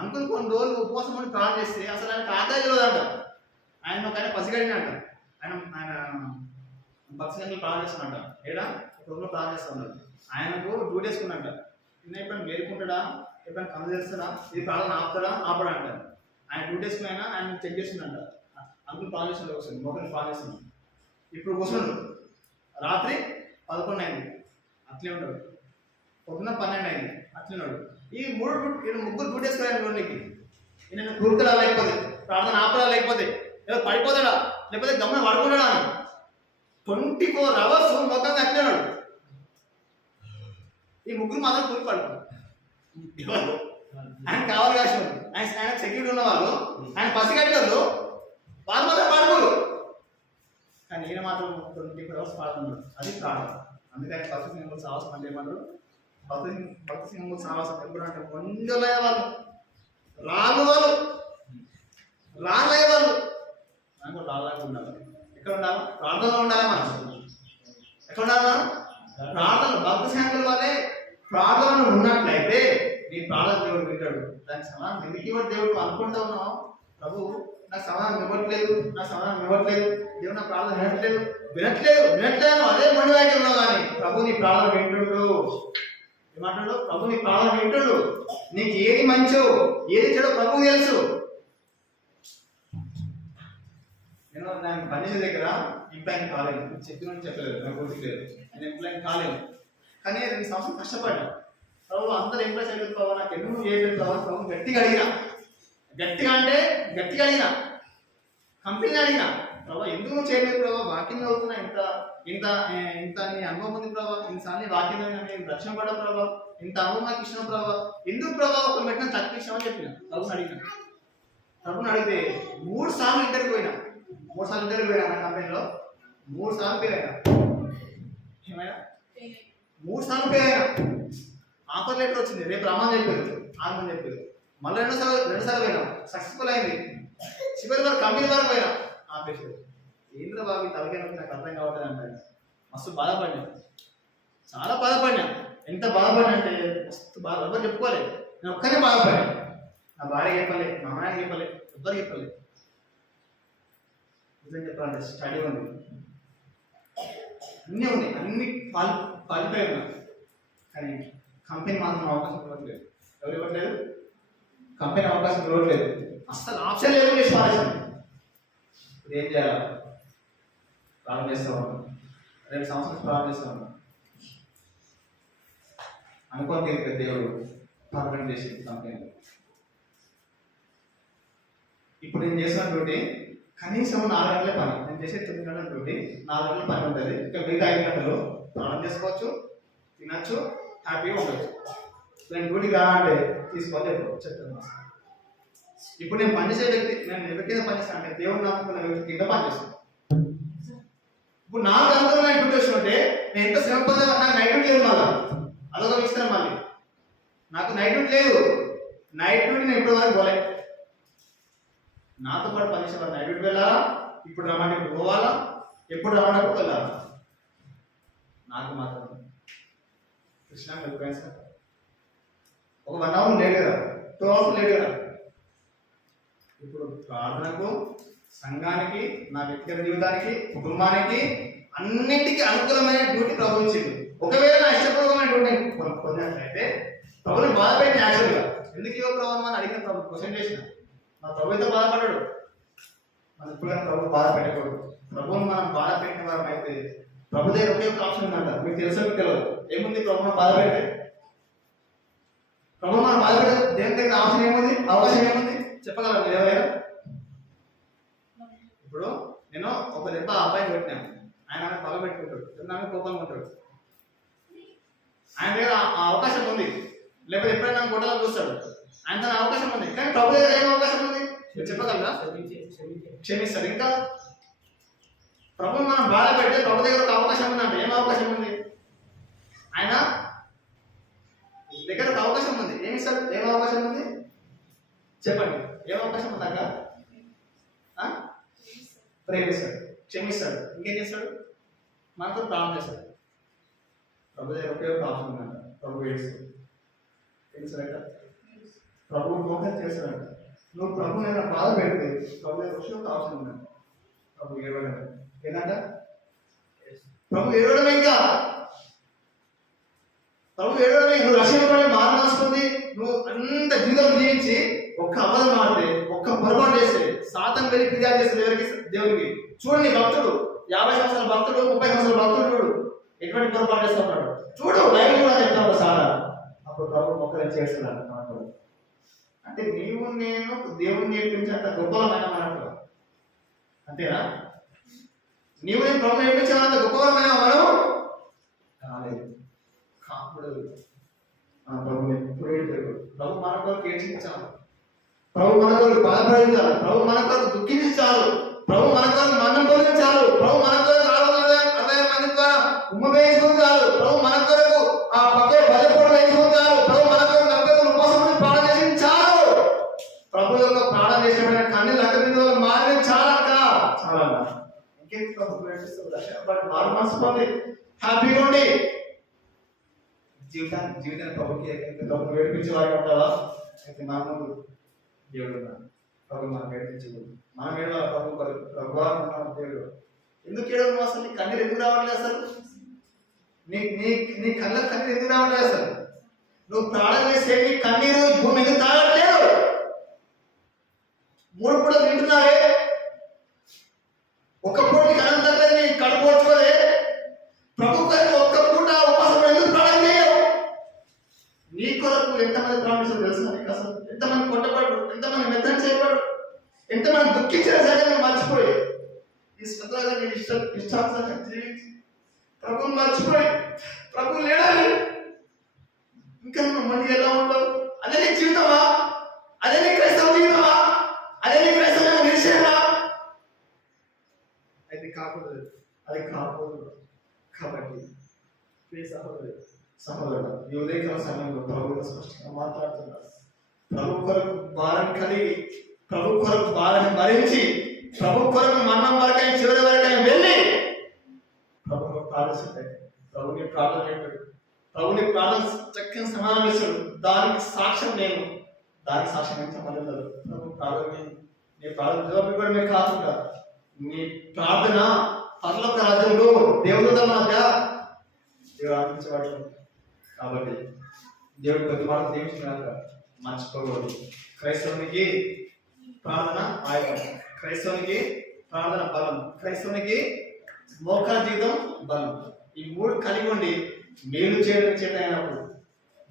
అంకుల్ కొన్ని రోజులు ఉపవాసం ఉండి ప్రాణం చేస్తే అసలు ఆయన ఆదాయం లేదంట. ఆయన ఒక ఆయన పసిగడిని అంట. ఆయన పసిగంటలు ప్రాణం చేస్తున్నట్ట. ఏడా ఒక రోజులో ప్రాణం చేస్తూ ఉన్నాడు. ఆయనకు డ్యూటీ వేసుకున్నట్ట. నిన్న ఎప్పుడైనా మేలుకుంటాడా, ఎప్పుడైనా కన్ను చేస్తాడా, ఇది ప్రాణం ఆపుతాడా ఆపడా అంటారు. ఆయన డ్యూటీ వేసుకుని ఆయన చెక్ చేస్తుందంట. అంకుల్ ప్రాణం చేస్తున్నాడు, ఒకసారి మొక్కలు ప్రాణం చేస్తున్నాడు. ఇప్పుడు కూర్చున్నాడు. రాత్రి 11 అయింది, అట్లే ఉన్నాడు. పొద్దున్న 12 అయింది, అట్లే ఉన్నాడు. ఈ ముగ్గురు డ్యూటీ వేసుకున్నాడు. రోడ్లకి నేను కూర్చుడా, లేకపోతే ప్రార్థన ఆపడా, లేకపోతే ఏదో పడిపోతాడా, లేకపోతే గమనం పడుకుంటాడా అని 24 hours మొత్తంగా అట్లే ఉన్నాడు. ఈ ముగ్గురు మాత్రం కూర్చు పడుకున్నాడు. ఆయన కావాలి కాదు, ఆయన సెక్యూరిటీ ఉన్నవాళ్ళు, ఆయన పసిగట్టలు వాళ్ళు మాత్రం పడుకోరు. కానీ ఈయన మాత్రం 24 hours పాడుతున్నాడు. అది ప్రాణం. అందుకని భక్తి సింహములు సాహసం అంటే ఏమన్నారు? భక్తి సింహములు సాహసం ఎప్పుడు అంటే కొండలయ్యే వాళ్ళు, రాళ్ళు వాళ్ళు, రాళ్ళయ్యే వాళ్ళు. మనకు రాళ్ళగా ఉండాలి. ఎక్కడ ఉండాలి? ప్రార్థనలో ఉండాలి. మనం ఎక్కడ ఉండాలి? మనం ప్రార్థన. భక్తి సింహముల వల్లే ప్రార్థనలు ఉన్నట్లయితే నీ ప్రార్థన దేవుడు వింటాడు. దానికి సమానం ఎందుకు ఇవ్వడు దేవుడు అనుకుంటా ఉన్నావు? ప్రభు నాకు సమానం ఇవ్వట్లేదు, నాకు సమానం ఇవ్వట్లేదు, దేవుడు నా ప్రార్థన వినట్లేదు అదే మొండివాయికి ఉన్నావు. కానీ ప్రభు నీ ప్రార్థన వింటుండు. ఏమంటాడు? ప్రభు నీ ప్రార్థన వింటుండు. నీకు ఏది మంచో ఏది చెడో ప్రభు తెలుసు. నేను పనిచేసే దగ్గర ఎంప్లాయ్ కాలేదు, చెప్పలేదు, నాకు గుర్తులేదు. నేను ఎంప్లాయ్ కాలేదు. కానీ 2 సంవత్సరాలు కష్టపడ్డా. ప్రభు అందరు ఎంప్లాయ్ చేయలేదు ప్రభావ, నాకు ఎందుకు చేయలేదు ప్రభావ. ప్రభు గట్టిగా అడిగినా, గట్టిగా అడిగినా, కంపెనీ అడిగినా, ప్రభావ ఎందుకు నువ్వు చేయలేదు ప్రభావ? వాక్యం అవుతున్నా ఇంత నీ అనుభవం ఉంది ప్రభావ, ఇన్నిసార్లు వాక్యం నేను రక్షణ పడ్డా ప్రభావ, ఇంత అనుభవం నాకు ఇష్టం ప్రభావ, ఎందుకు ప్రభావ ఒక పెట్టిన తక్కువ ఇష్టం అని చెప్పిన. ప్రభుని అడిగితే 3 సార్లు ఇంటర్వ్యూ పోయినా. 3 సార్లు ఇంటర్వ్యూ పోయినా. నా కంపెనీలో 3 సార్లు పేరు అయినా. ఏమైనా 3 సార్లు పేరు అయినా. ఆఫర్ లెటర్ వచ్చింది, రేపు రమ్మని చెప్పారు, ఆగమని చెప్పారు. మళ్ళీ 2 సార్లు పోయినా, సక్సెస్ఫుల్ అయింది. చివరి వరకు కంపెనీ వరకు పోయినా, ఆపేసారు. ఏంద్ర బాబు తలకే నాకు అర్థం కావట్లేదు అంటే మస్తు బాధపడినా, చాలా బాధపడినా. ఎంత బాధపడినా అంటే మస్తు బాధ. ఎవరు చెప్పుకోలేదు, నేను ఒక్కనే బాధపడినా. నా భార్య చెప్పలే, మా అమ్మాయికి చెప్పలే, ఎవ్వరు చెప్పలేదు. నిజం చెప్పాలంటే స్టడీ ఉంది, అన్నీ ఉన్నాయి, అన్ని క్వాలిఫై ఉన్నాయి. కానీ కంపెనీ మాత్రం అవకాశం ఇవ్వట్లేదు. ఎవరు ఇవ్వట్లేదు? కంపెనీ అవకాశం ఇవ్వట్లేదు. అసలు ఆప్షన్ లేకుండా చేసి ఇప్పుడు ఏం చేయాలి? ప్రారంభం చేస్తా ఉన్నాం. 2 సంవత్సరాలు ప్రారంభం చేస్తా ఉన్నాం. అనుకోని తీరిక దేవుడు పర్మనెంట్ చేసింది కంపెనీలో. ఇప్పుడు నేను చేసిన డ్యూటీ కనీసం 4 గంటలే పని. నేను చేసే 9 గంటల డ్యూటీ 4 గంటల పని ఉంటుంది. ఇంకా మిగతా 5 గంటలు ప్రారంభం చేసుకోవచ్చు, తినచ్చు, హ్యాపీగా ఉండొచ్చు. నేను డ్యూటీకి రా అంటే తీసుకోవాలి చెప్తాను. ఇప్పుడు నేను పనిచేసే వ్యక్తి, నేను ఎవరి కింద పనిచేస్తాను అంటే దేవుడు నమ్ముకున్న వ్యక్తి కింద పనిచేస్తాను. ఇప్పుడు 4 గంటలు నా డ్యూటీ వచ్చినట్టే నేను ఎంత శ్రమ పొందా. నాకు నైట్ డ్యూటీ లేదు, మళ్ళీ అదొక విస్తరం. మళ్ళీ నాకు నైట్ డ్యూటీ లేదు. నైట్ డ్యూటీ నేను ఎప్పుడు వరకు పోలే. నాతో పాటు పనిచేసే వాళ్ళు నైట్ డ్యూటీ వెళ్ళాలా, ఇప్పుడు రమ్మంటే ఇప్పుడు పోవాలా, ఎప్పుడు రమ్మంటే వెళ్ళాలా. నాకు మాత్రం కృష్ణ ఒక 1 hour లేట్ కదా, 2 hours లేట్ కదా. ఇప్పుడు ప్రార్థనకు, సంఘానికి, నా వ్యక్తిగత జీవితానికి, కుటుంబానికి అన్నింటికి అనుకూలమైన డ్యూటీ ప్రభు ఇచ్చింది. ఒకవేళ నా ఇష్టపూర్వకమైన డ్యూటీ పొందినట్లయితే ప్రభుని బాధపెట్టిన యాక్చువల్గా ఎందుకు ఇవ్వ ప్రభావం అని అడిగిన ప్రభు క్వశ్చన్ చేసిన. మా ప్రభు అయితే బాధపడ్డాడు. మన ఎప్పుడైనా ప్రభు బాధ పెట్టకూడదు. ప్రభుని మనం బాధ పెట్టిన వారం అయితే ప్రభు దగ్గర ఒకే ఒక ఆప్షన్ ఉందంట. మీకు తెలుసో మీకు తెలియదు. ఏముంది? ప్రభుని బాధ పెడితే, ప్రభు మనం బాధ పెడితే దేవుని దగ్గర ఆప్షన్ ఏముంది? అవకాశం ఏముంది? చెప్పగలరా మీరు ఎవరైనా? ఇప్పుడు నేను ఒక దెబ్బ ఆ అబ్బాయిని పెట్టినాను, ఆయన ఆమె పగ పెట్టుకుంటాడు, ఆమె కోపంగా ఉంటాడు. ఆయన దగ్గర ఆ అవకాశం ఉంది, లేకపోతే ఎప్పుడైనా గొడవలు చూస్తాడు, ఆయన తన అవకాశం ఉంది. కానీ ప్రభు దగ్గర ఏం అవకాశం ఉంది మీరు చెప్పగలరా? క్షమిస్తాడు. ఇంకా ప్రభు మనం బాధ పెడితే ప్రభు దగ్గర ఒక అవకాశం ఉందంటే ఏం అవకాశం ఉంది? ఆయన దగ్గర ఒక అవకాశం ఉంది. ఏమి సార్ ఏం అవకాశం ఉంది చెప్పండి? ఏం అవకాశం ఉంది అక్కడ? ప్రేమిస్తాడు, క్షమిస్తాడు, ఇంకేం చేస్తాడు? మనతో ప్రాణం చేస్తాడు. ప్రభు దగ్గర ఒకే ఒక ఆప్షన్ ఉందంట, ప్రభు ఏడుస్తాడు. తెలుసాక ప్రభు మోహం చేస్తాడంట. నువ్వు ప్రభు ఏమైనా బాధ పెడితే ప్రభు దగ్గర వచ్చి ఒక ఆప్షన్ ఉందంట, ప్రభు ఏడవడం. ఏంటంట? ప్రభు ఏడవడమే. ఇంకా ప్రభు ఏడవడమే. నువ్వు రక్షణ మారణ వస్తుంది. నువ్వు అంత జీవితం జీవించి ఒక్క అబద్ధం మాడితే, ఒక్క పొరపాటు చేస్తే సాతాను వెళ్ళి ఫిర్యాదు చేస్తుంది ఎవరికి? దేవునికి. చూడండి భక్తుడు, 50 సంవత్సరాల భక్తుడు, 30 సంవత్సరాల భక్తుడు చూడు ఎటువంటి పొరపాటు చేస్తున్నాడు. చూడు లైవ్ కూడా చెప్తాడు సారా. అప్పుడు ప్రభు మొక్కలు చేస్తున్నాడు. అంటే నీవు నేను దేవుని నేర్పించేంత గొప్పలమైన మనకు అంతేనా? నీవు నేను ప్రభు నేర్పించేంత గొప్పలమైన మనం కాలేదు. కాకూడదు. ప్రభు మన కొరకు ఏడ్చించాలి, ప్రభు మన కొరకు బాధపడించాలి, ప్రభు మన కొరకు దుఃఖించాలి, ప్రభు మన కొరకు మరణం పొందించాలి, ప్రభు మన కొరకు 60 మంది ద్వారా ఉమ్మ వేయించుకుంటారు, ప్రభు మన కొరకు ఆ పక్కే బలిపూడ వేయించుకుంటారు, ప్రభు మన కొరకు 40 ఉపవాసం ప్రాణం చేసించారు. ప్రభు యొక్క ప్రాణం చేసిన కన్నీళ్ళు అక్కడ మారిన చాలక్క చాలా ఇంకేం ప్రభు మారు మనసుకోండి, హ్యాపీగా ఉండి జీవితాన్ని ప్రభుకి ప్రభు ఏడిపించేవారు ఉంటావా? అయితే మా ముందు దేవుడు ప్రభు మనం ఏడిపించకూడదు. మనం ఏడవ ప్రభు ప్రభు దేవుడు. ఎందుకు ఏడవ అసలు? నీ కన్నీరు ఎందుకు రావట్లేదు అసలు? నీ కళ్ళ కన్నీరు ఎందుకు రావట్లేదు అసలు? నువ్వు ప్రాణం చేసే నీ కన్నీరు భూమి ఎందుకు తాగట్లేదు? 3 పూటలు తింటున్నావే, ఒక పూట నీకు అనంతంగా నీ కడుపు వచ్చుకోదే. ప్రభు గారిని ఒక్క పూట ఉపవాసం ఎందుకు ప్రాణం చేయవు? నీ కొరకు ఎంతమంది ప్రాణించారు తెలుసా నీకు? అసలు ఎంతమంది కొట్టబడు, ఎంతమంది మెత్తన చేయబడు, ఎంతమంది దుఃఖించిన సరే మర్చిపోయి ఈ స్వతహాగా నీ ఇష్టాంశాన్ని జీవించి ప్రభుని మర్చిపోయి ప్రభు లేడని ఇంకా మంది ఎలా ఉండవు? అదే నీ జీవితమా? అదే నీ క్రైస్తవ జీవితమా? అదే నీ క్రైస్తవ నిశ్చయమా? అయితే కాకూడదు, అది కాకూడదు. కాబట్టి సహోదరుడు ఈ ఉదయకాల సమయంలో ప్రభుత్వ స్పష్టంగా మాట్లాడుతున్నారు. ప్రభు కొరకు భారం కలిగి, ప్రభు కొరకు భారం భరించి, ప్రభు కొరకు మరణం వరకైనా చివరి వరకైనా వెళ్ళి ప్రభుని ప్రార్థిస్తాడు. ప్రభుని ప్రార్థన చేస్తాడు, ప్రభుని ప్రార్థన చక్కని సమాధానం ఇస్తాడు. దానికి సాక్ష్యం నేను, దానికి సాక్ష్యం ఏం సంబంధం లేదు. ప్రభు ప్రార్థన నీ ప్రార్థన జవాబు కూడా మీరు కాదుంటారు. నీ ప్రార్థన పరలోక రాజ్యంలో దేవుడుల మధ్య దేవుడు ఆశించబడు. కాబట్టి దేవుడు ప్రతి మాట దీవించినాక మర్చిపోకూడదు. క్రైస్తవునికి ప్రార్థన ఆయుధం, క్రైస్తవునికి ప్రార్థన బలం, క్రైస్తవునికి మోక్ష జీవితం బలం. ఈ 3 కలిగి ఉండి మేలు చేయడం చేతైనప్పుడు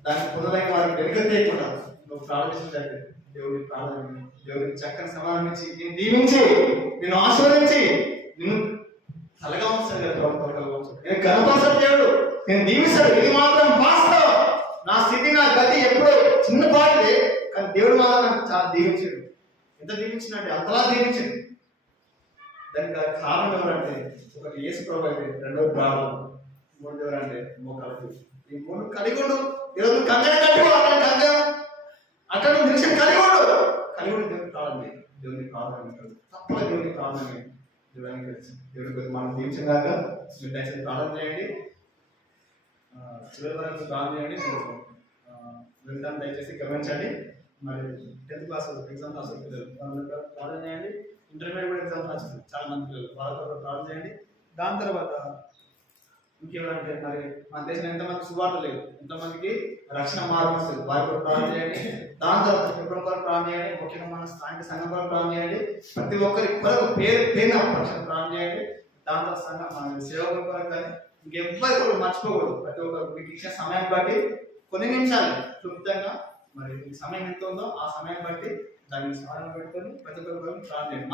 దాన్ని పొందలేని వారికి వెనుక తీయకుండా నువ్వు ప్రార్థించినట్లయితే దేవుడి ప్రార్థన, దేవుడికి చక్కని సమాధానం ఇచ్చి నేను దీవించి నేను ఆశీర్వదించి నిన్ను తలగా ఉంచాడు కదా. నేను గణపరచాడు దేవుడు, నేను దీవిస్తాడు. ఇది మాత్రం వాస్తవం. నా స్థితి నా గతి ఎప్పుడో చిన్నపాటిదే, కానీ దేవుడు మాత్రం నాకు చాలా దీవించాడు. ఎంత దీవించినట్టే అంతలా దీవించాడు. దానికి కారణం ఎవరంటే ఒకటి యేసు ప్రభు అయితే, రెండవది ప్రార్థన, మూడోది ఎవరంటే మోకాలు. ఈ 3 కలిగి ఉండు. ఈరోజు కంగన కట్టుకో, అక్కడ నిరీక్షణ కలిగి ఉండు. దేవుడిని ప్రార్థన చేయి, దేవుని ప్రార్థన అంటాడు. తప్పగా దేవుని ప్రార్థన దేవుడికి మనం దీవించగాక మీరు దయచేసి ప్రార్థన చేయండి. చివరి వరకు ప్రార్థన చేయండి. వెళ్తాను దయచేసి గమనించండి. మరి 10th క్లాస్ ఎగ్జామ్ రాసిన పిల్లలు ప్రార్థన చేయండి. ఇంటర్మీడియట్ కూడా ఎగ్జామ్ రాసింది చాలా మంది పిల్లలు, వాళ్ళతో ప్రార్థన చేయండి. దాని తర్వాత ఇంకేమంటే మరి మన దేశంలో ఎంతమంది సువార్త లేదు, ఎంతమందికి రక్షణ మార్గం వస్తుంది, వారి కూడా ప్రార్థన చేయండి. దాని తర్వాత కుటుంబం కొరకు ప్రార్థన చేయండి. ముఖ్యంగా మన స్థానిక సంఘం కొరకు ప్రార్థన చేయండి. ప్రతి ఒక్కరి కొరకు పేరు ప్రార్థన చేయండి. దాని తర్వాత సంఘం మన సేవకుల కొరకు కానీ ఇంకెవ్వరి కొరకు మర్చిపోకూడదు. ప్రతి ఒక్కరు మీకు ఇచ్చిన సమయం బట్టి కొన్ని నిమిషాలు క్లుప్తంగా మరి సమయం ఎంత ఉందో ఆ సమయం బట్టి దానికి స్నానం పెట్టుకొని ప్రతి ఒక్కరు ప్రార్థన చేయండి.